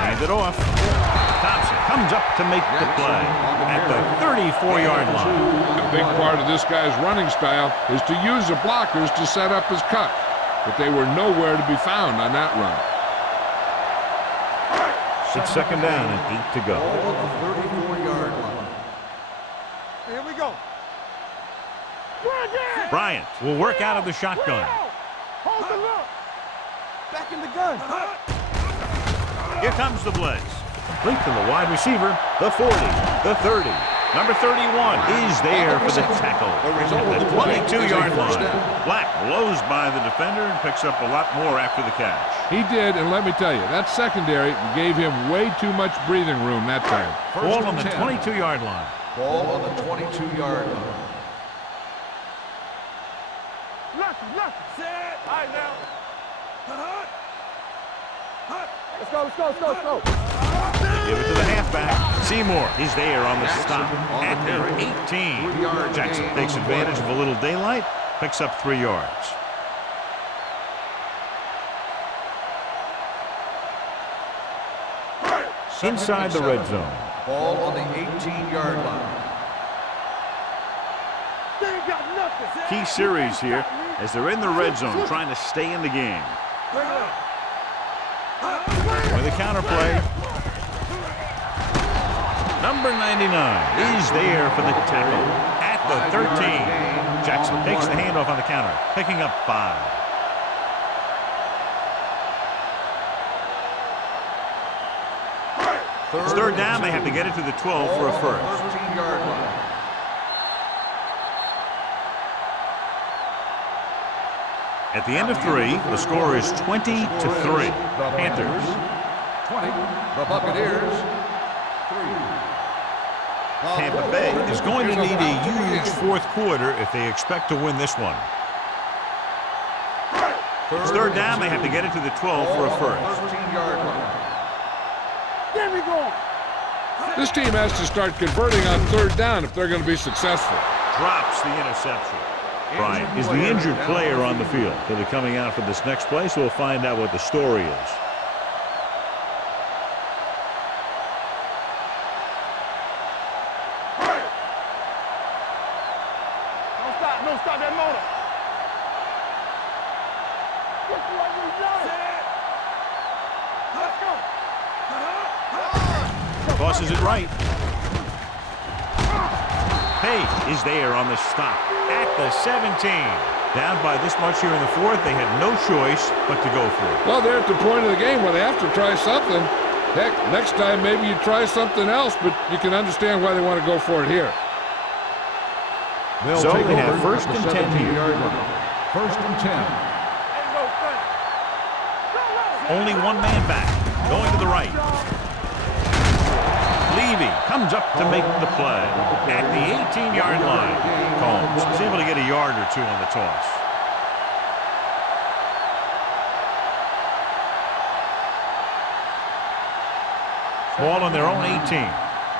Hand it off. Thompson comes up to make the play at the 34-yard line. A big part of this guy's running style is to use the blockers to set up his cut. But they were nowhere to be found on that run. It's second down and 8 to go. Ball on the 34-yard line. Here we go. Bryant will work out of the shotgun. Hold the look. Back in the gun. Here comes the blitz. Complete to the wide receiver, the 40, the 30. Number 31 is there for the tackle at the 22-yard line. Black blows by the defender and picks up a lot more after the catch. He did, and let me tell you, that secondary gave him way too much breathing room that time. Ball on the 22-yard line. Ball on the 22-yard line. Left. Set. All right, now. Let's go. Give it to the halfback. Seymour is there on the stop at the 18. Jackson takes advantage of a little daylight, picks up 3 yards. Inside the red zone. Ball on the 18-yard line. They ain't got nothing. Key series here as they're in the red zone trying to stay in the game. With a counterplay. Number 99 is there for the tackle at the 13. Jackson takes the handoff on the counter, picking up 5. It's third down. They have to get it to the 12 for a first. 13-yard line. At the end of 3, the score is 20-3. Panthers. 20. The Buccaneers. 3. Tampa Bay is going to need a huge fourth quarter if they expect to win this one. It's third down. They have to get it to the 12 for a first. 13-yard line. There we go. This team has to start converting on third down if they're going to be successful. Drops the interception. Bryant is the injured player on the field. He'll be coming out for this next play, so we'll find out what the story is. Don't stop that motor. What's what we done? Let's go. Tosses it right. Pay is there on the stop at the 17. Down by this much here in the fourth, they had no choice but to go for it. Well, they're at the point of the game where they have to try something. Heck, next time maybe you try something else, but you can understand why they want to go for it here. They'll So take they have over first at the and 10 here. 17-yard line. First and 10. Only one man back, going to the right. Levy comes up to make the play at the 18-yard line. Combs is able to get a yard or two on the toss. Ball on their own 18.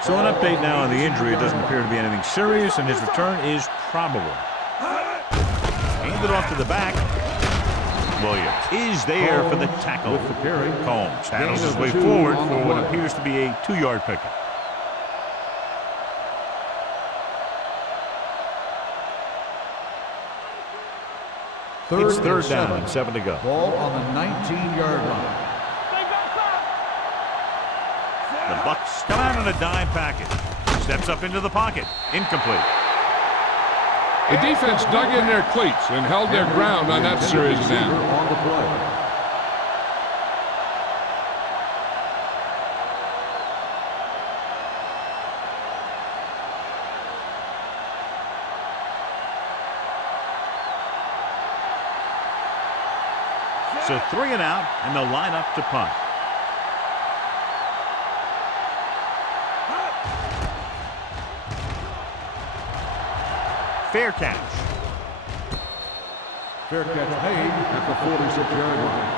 So an update now on the injury. It doesn't appear to be anything serious, and his return is probable. Handed off to the back. Williams is there for the tackle. With the carry. Combs paddles his way forward for what appears to be a 2-yard pickup. It's third down and 7 to go. Ball on the 19-yard line. The Bucs come out on a dime package. Steps up into the pocket. Incomplete. The defense dug in their cleats and held their ground on that series of downs. On the play. So 3 and out, and they'll line up to punt. Fair catch. Fair catch made at the 46-yard line.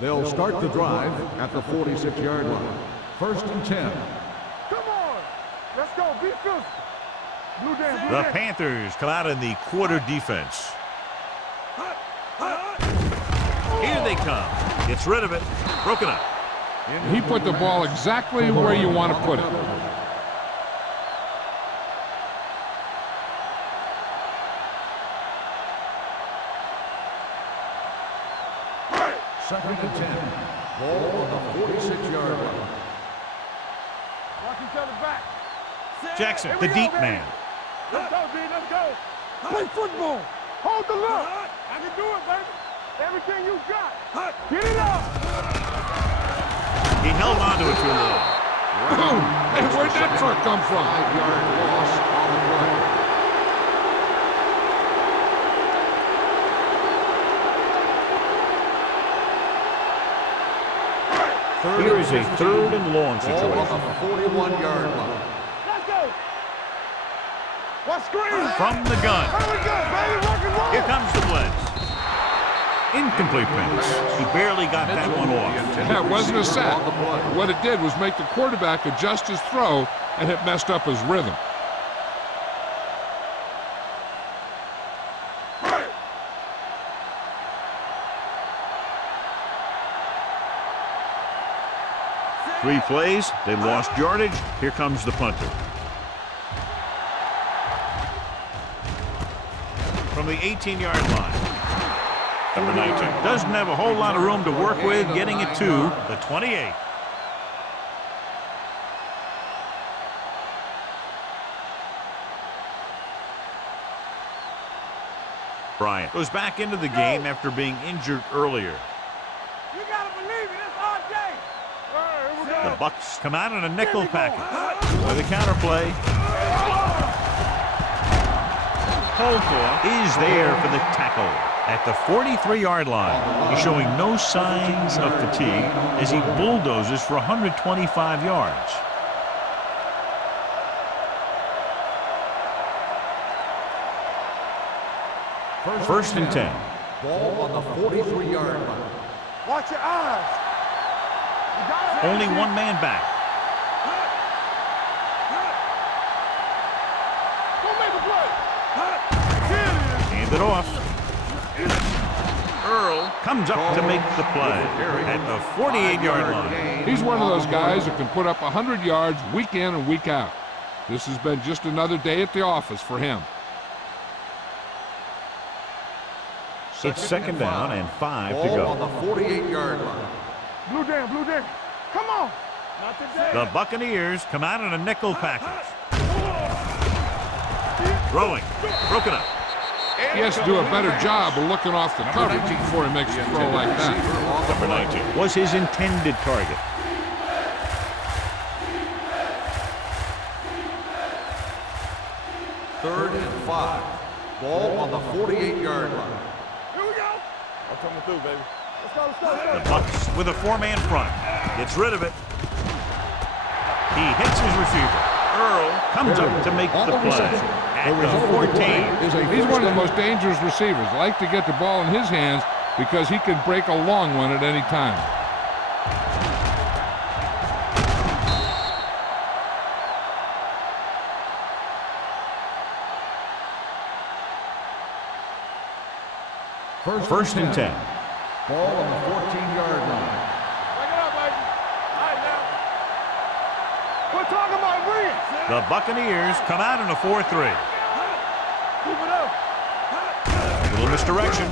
They'll start the drive at the 46-yard line. First and 10. Come on. Let's go. Be physical. Blue Dan, The Panthers come out in the quarter defense. Here they come. Gets rid of it. Broken up. He put the ball exactly where you want to put it. Second and 10. Ball on the 46-yard line. watch each other back. Jackson, Here the we go, deep baby. man. Let's go, D. Let's go. Play football. Hold the look. I can do it, baby. Everything you got. Get it up. He held on to it too long. Boom! Hey, where'd that truck come from? 5-yard loss on the play. Here is a third and long Ball on situation. the 41-yard line. Let's go. What screen? From the gun. Here we go, baby. Rock and roll. Here comes the blitz. Incomplete pass. He barely got that one off. That wasn't a sack. What it did was make the quarterback adjust his throw, and it messed up his rhythm. Three plays, they lost yardage. Here comes the punter. From the 18-yard line. Number 19 doesn't have a whole lot of room to work with, getting it to the 28. Bryant goes back into the game after being injured earlier. You gotta believe it. It's our day. All right, here we go. The Bucs come out in a nickel package with a counterplay. Holclaw is there for the tackle at the 43-yard line. He's showing no signs of fatigue as he bulldozes for 125 yards. First and 10. Ball on the 43-yard line. Watch your eyes. You got it. Only one man back. Go make a play. Here it is. Hand it off. Earl comes up to make the play at the 48-yard line. He's one of those guys that can put up 100 yards week in and week out. This has been just another day at the office for him. It's second down and 5 to Ball go. on the 48-yard line. Blue Jam. Come on. Not today. The Buccaneers come out in a nickel package. Throwing. Broken up. He has to do a better job of looking off the coverage before he makes a throw like that. Number 19 was his intended target. Third and 5. Ball on the 48-yard line. Here we go. I'm coming through, baby. Let's go. The Bucs with a 4-man front. Gets rid of it. He hits his receiver. Earl comes up to make the play. At the 14. He's one of the most dangerous receivers. Like to get the ball in his hands because he can break a long one at any time. First and 10. Ball on the 14-yard line. Break it up, baby. All right, now. We're talking about bring it. The Buccaneers come out in a 4-3. Keep it up. A little misdirection.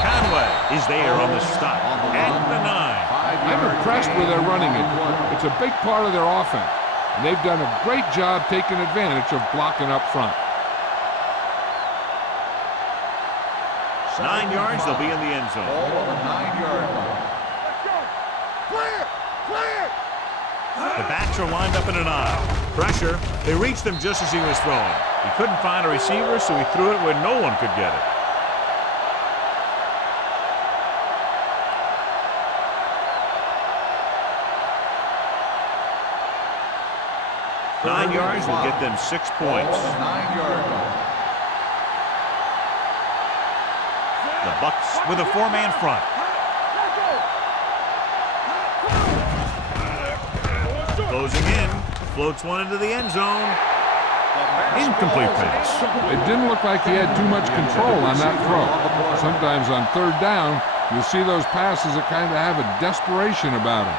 Conway is there on the stop at the 9. I'm impressed with their running it. It's a big part of their offense, and they've done a great job taking advantage of blocking up front. 9 yards, they'll be in the end zone. Ball on the 9-yard line. Let's go. Clear. The backs are lined up in an aisle. Pressure. They reached him just as he was throwing. He couldn't find a receiver, so he threw it where no one could get it. Nine yards will get them 6 points. 9-yard line. The Bucs with a 4-man front. Closing in. Floats one into the end zone. Incomplete pass. It didn't look like he had too much control on that throw. Sometimes on third down, you'll see those passes that kind of have a desperation about them.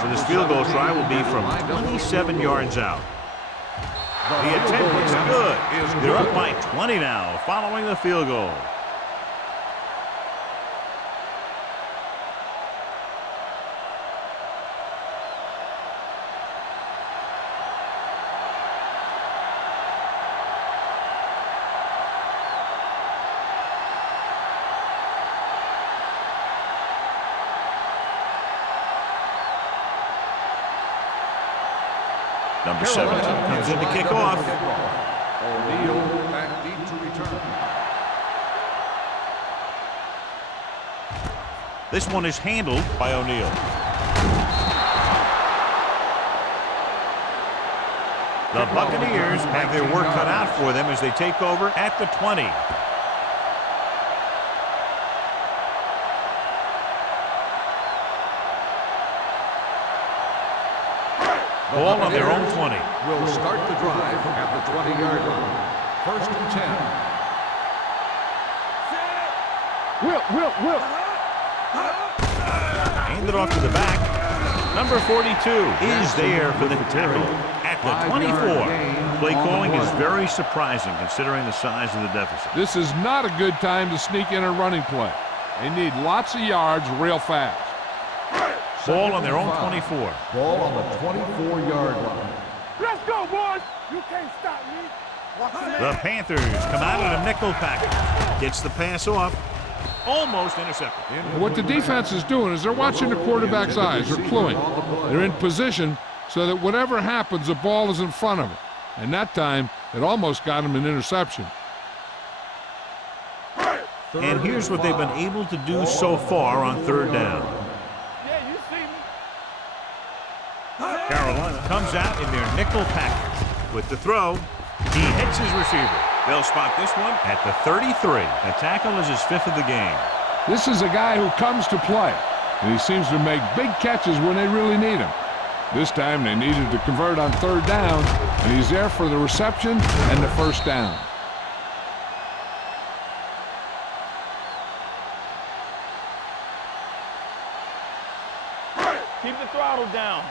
So this field goal try will be from 27 yards out. The attempt looks good. They're up by 20 now following the field goal. Number 17 comes in to kick off. O'Neal back deep to return. This one is handled by O'Neal. The Buccaneers have their work cut out for them as they take over at the 20. Ball on their own 20. Will start the drive at the 20-yard line. First and 10. Will. Handed off to the back. Number 42 is there for the tackle at the 24. Play calling is very surprising considering the size of the deficit. This is not a good time to sneak in a running play. They need lots of yards real fast. Ball on their own 24. Ball on the 24-yard line. Let's go, boys. You can't stop me. The Panthers come out in a nickel package. Gets the pass off. Almost intercepted. What the defense is doing is they're watching the quarterback's eyes. They're cluing. They're in position so that whatever happens, the ball is in front of them. And that time, it almost got him an interception. And here's what they've been able to do so far on third down. Yeah, you see me. Carolina comes out in their nickel package. With the throw, he hits his receiver. They'll spot this one at the 33. The tackle is his 5th of the game. This is a guy who comes to play, and he seems to make big catches when they really need him. This time they needed to convert on third down, and he's there for the reception and the first down. throttle down.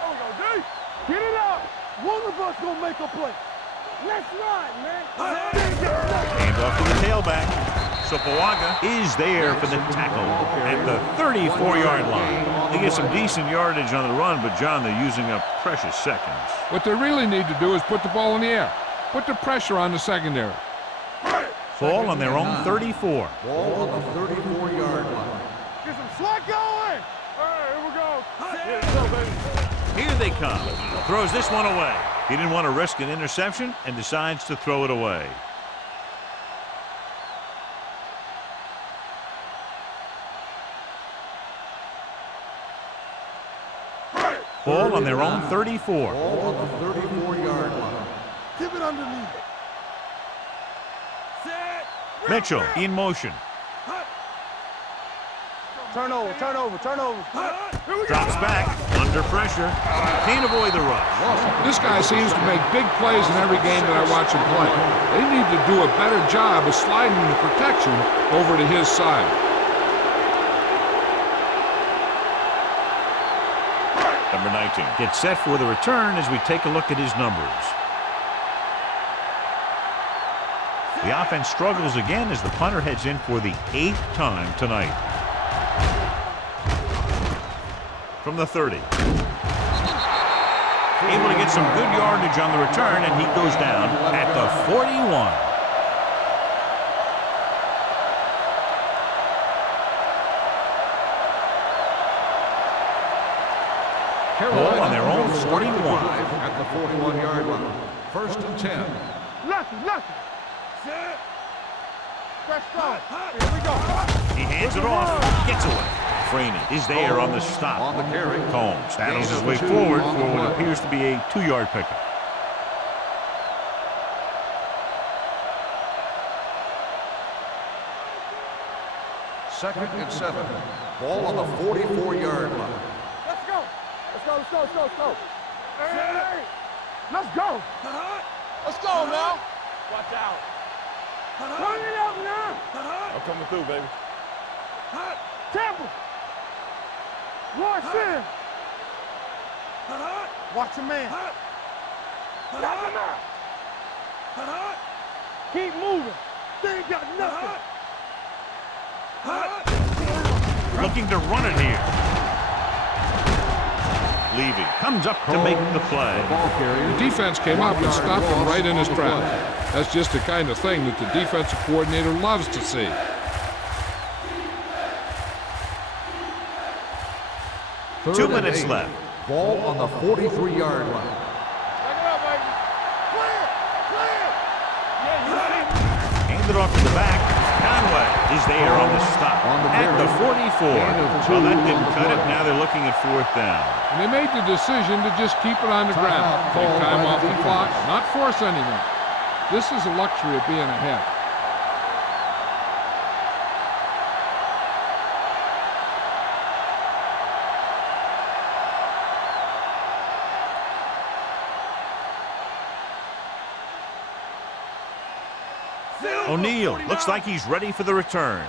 There we go, D. Get it up. One of us gonna make a play. Let's ride, man. Hand off to the tailback. Sopoaga is there for the tackle at the 34-yard line. They get some decent yardage on the run, but, John, they're using up precious seconds. What they really need to do is put the ball in the air. Put the pressure on the secondary. Ball on their own 34. Ball on the 34-yard line. Get some slack going. All right, here we go. Let's go, baby. Here they come. Throws this one away. He didn't want to risk an interception and decides to throw it away. Ball on their own 34. Ball on the 34-yard line. Keep it underneath. Mitchell in motion. Turn over. Drops back under pressure. Can't avoid the rush. This guy seems to make big plays in every game that I watch him play. They need to do a better job of sliding the protection over to his side. Number 19 gets set for the return as we take a look at his numbers. The offense struggles again as the punter heads in for the 8th time tonight. From the 30. Able to get some good yardage on the return, and he goes down at the 41. Ball on their own 41. At the 41-yard line. 1st and 10. Lucky. Press strong. Here we go. He hands it off, gets away. Freeney is there on the stop. On the carry. Combs battles his way forward for what appears to be a 2-yard pickup. Second and 7. Ball on the 44-yard line. Let's go. Hey. Let's go. Let's go now. Watch out. Turn it up now. I'm coming through, baby. Temple. Watch in. Watch your man. Knock him out. Keep moving. They ain't got nothing. Looking to run it here. Levy comes up to make the play. The defense came up and stopped him right in his tracks. That's just the kind of thing that the defensive coordinator loves to see. Third 2 and minutes 8. left. Ball on the 43-yard line. Back it up, baby. Clear. Yeah, you see. Hand it off to the back. Conway is there on the stop at the 44. Well, that didn't cut it. Now they're looking at 4th down. And they made the decision to just keep it on the ground. Take time off the clock, not force anything. This is a luxury of being ahead. O'Neal looks like he's ready for the return.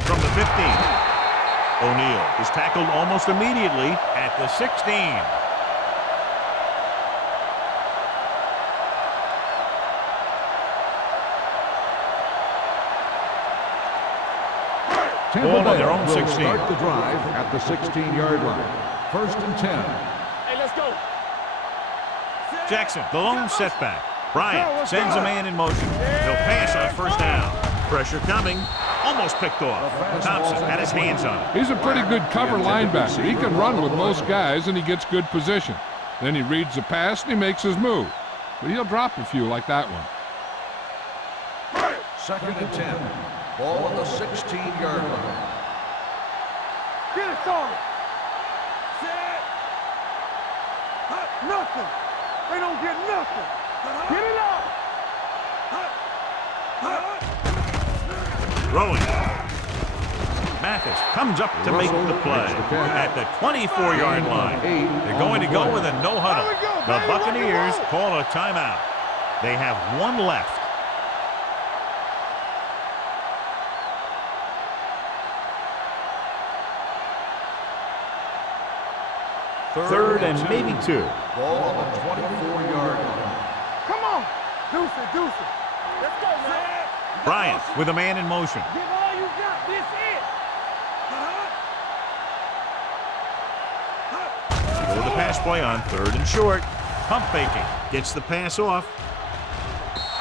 From the 15. O'Neal is tackled almost immediately at the 16. Tampa Ball on their Bay own will 16. start the drive at the 16-yard line. 1st and 10. Hey, let's go. Jackson, the lone setback. Bryant sends a man in motion. He'll pass on 1st down. Pressure coming. Almost picked off. Thompson had his hands on it. He's a pretty good cover linebacker. He can run with most guys, and he gets good position. Then he reads the pass, and he makes his move. But he'll drop a few like that one. 2nd and 10. Ball on the 16-yard line. Get it started. Set. Nothing. They don't get nothing. Get it up. Throwing. Mathis comes up to make the play at the 24-yard line. They're going to go with a no huddle. The Buccaneers call a timeout. They have one left. Third and maybe 2. Ball on the 24-yard line. Come on. Deuce it, deuce it. Let's go, man. Bryant with a man in motion. Give all you got. This it. Go the pass play on 3rd and short. Pump faking. Gets the pass off.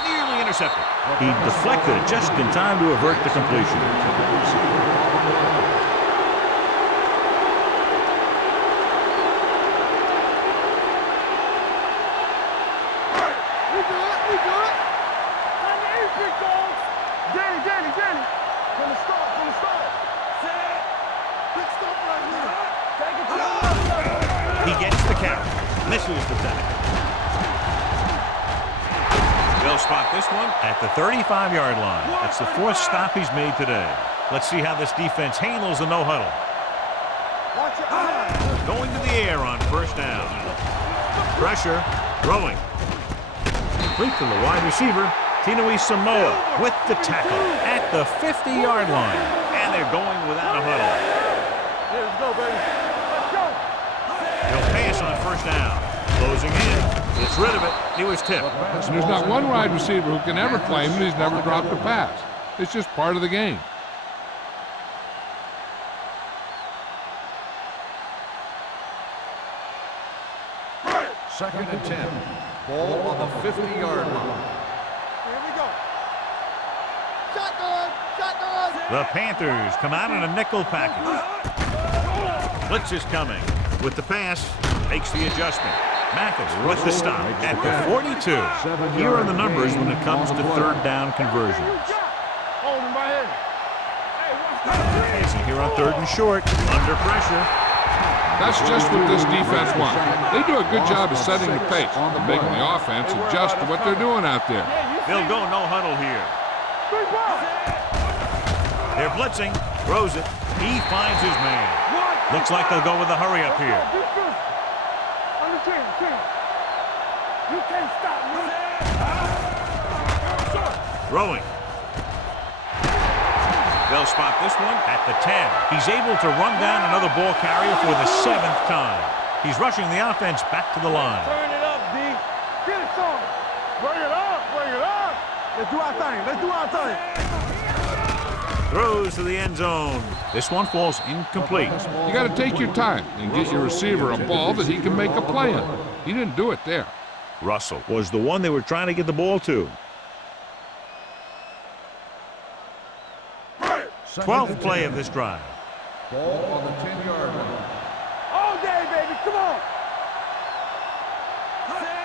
Nearly intercepted. He deflected it just in time to avert the completion. Danny. From the start. Set. Big stop right here. Take it to He gets the carry. Misses the tackle. They'll spot this one at the 35-yard line. That's the 4th stop he's made today. Let's see how this defense handles the no-huddle. Watch your eyes. Going to the air on 1st down. Pressure. Throwing. Complete to the wide receiver. Tinui Samoa with the tackle at the 50-yard line. And they're going without a huddle. Here, let's go, baby. Let's go. He'll pass on 1st down. Closing in. Gets rid of it. He was tipped. And there's not one wide receiver who can ever claim that he's never dropped a pass. It's just part of the game. Second and 10. Ball on the 50-yard line. Here we go. Shotgun. The Panthers come out in a nickel package. Blitz is coming. With the pass, makes the adjustment. Mathis with the stop at the 42. Here are the numbers when it comes to 3rd down conversions. Hold him right here. Hey, watch that. Passing here on 3rd and short. Under pressure. That's just what this defense wants. They do a good job of setting the pace, making the offense adjust to what they're doing out there. They'll go no huddle here. Three balls. They're blitzing. Throws it. He finds his man. Looks like they'll go with the hurry up here. On the 10. You can't stop me. Throwing. They'll spot this one at the 10. He's able to run down another ball carrier for the 7th time. He's rushing the offense back to the line. Turn it up, D. Get it on. Bring it up. Let's do our thing. Throws to the end zone. This one falls incomplete. You got to take your time and get your receiver a ball that he can make a play on. He didn't do it there. Russell was the one they were trying to get the ball to. 12th play of this drive. Ball on the 10-yard line. All day, baby. Come on.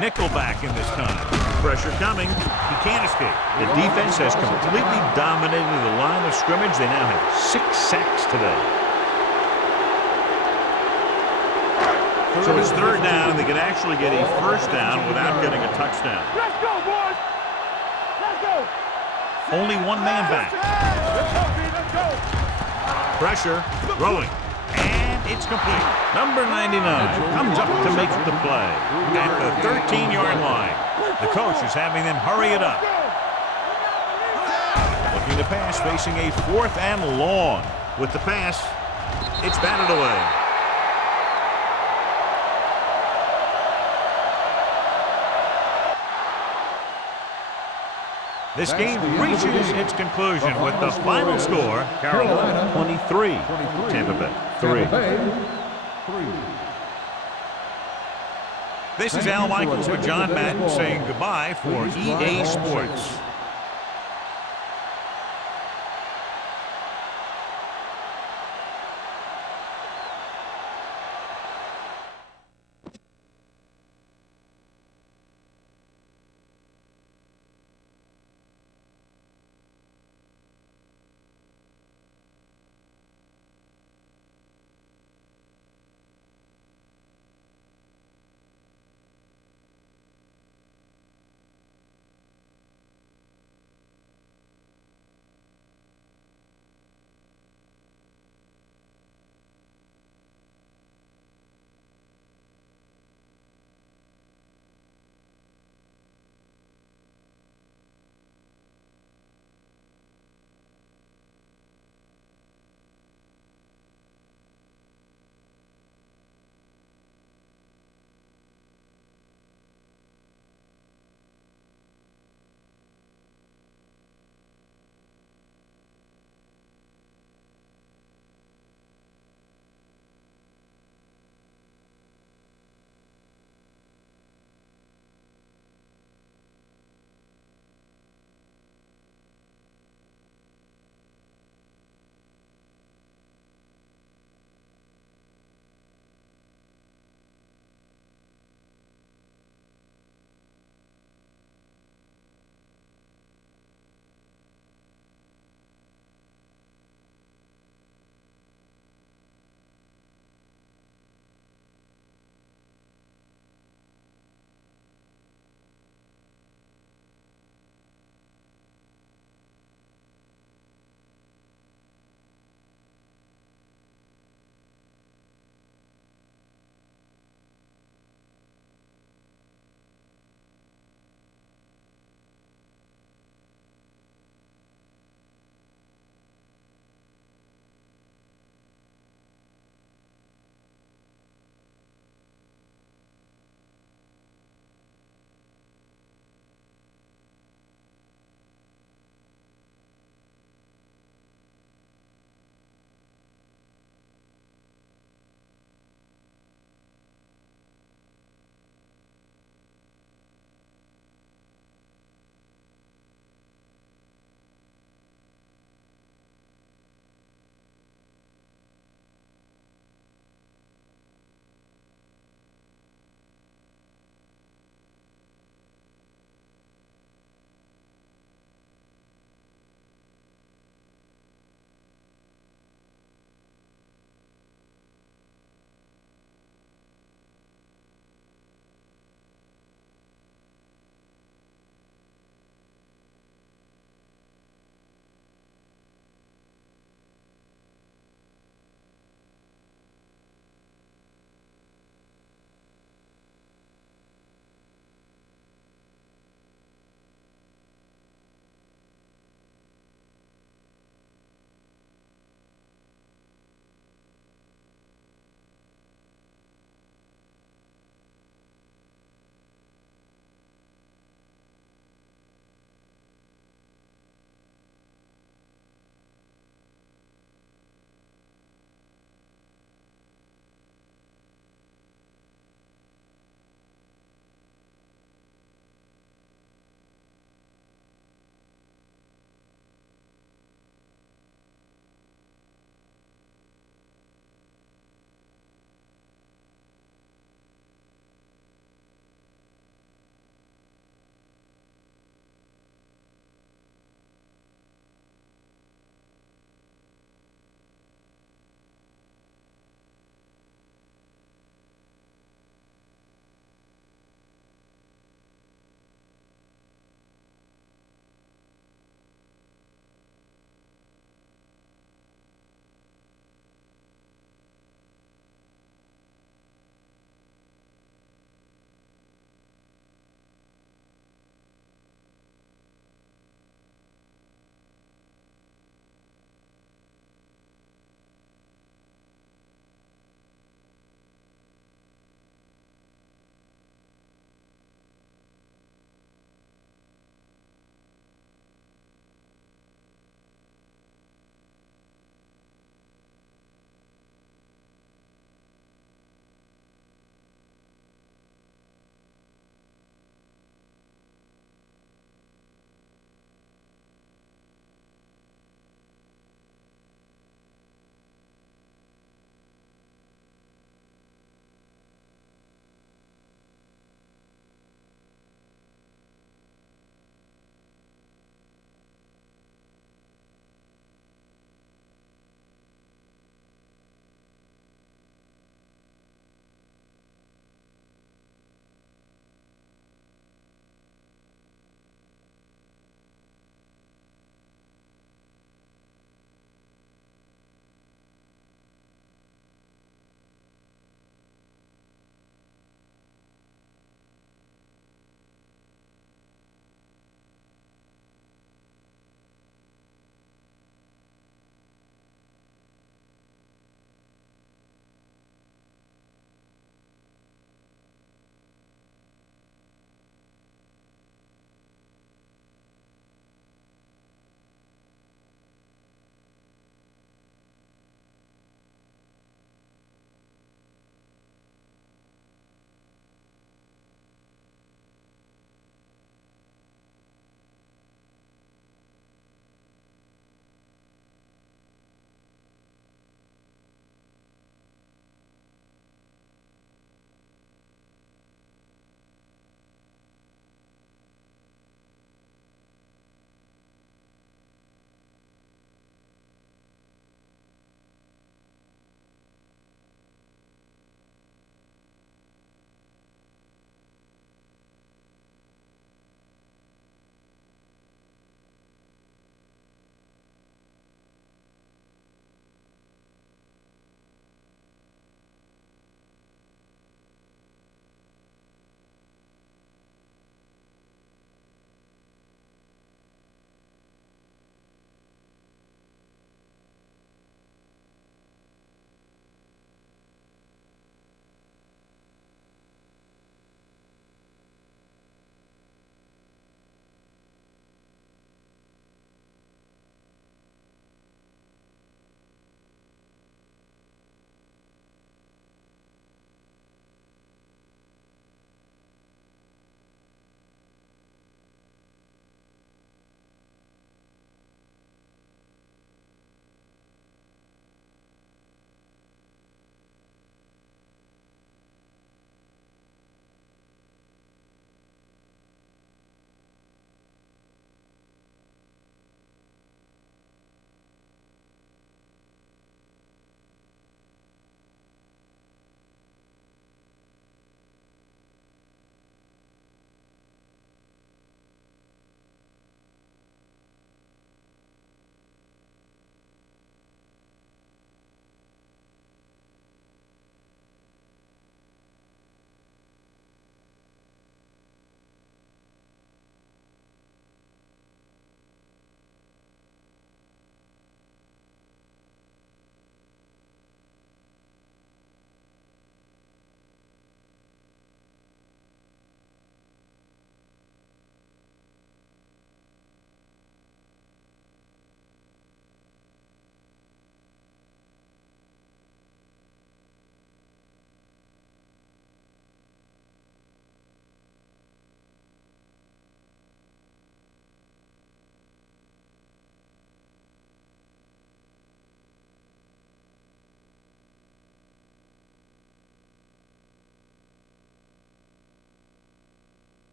Nickelback in this time. Pressure coming. He can't escape. The defense has completely dominated the line of scrimmage. They now have 6 sacks today. So it's 3rd down, and they can actually get a 1st down without getting a touchdown. Let's go, boys. Let's go. Only one man back. Let's go, B. Let's go. Pressure. Throwing. And it's complete. Number 99 comes up to make the play at the 13-yard line. The coach is having them hurry it up. Looking to pass, facing a 4th and long. With the pass, it's batted away. This game reaches its conclusion with the final score, Carolina 23, Tampa Bay 3. This is Al Michaels with John Madden saying goodbye for EA Sports.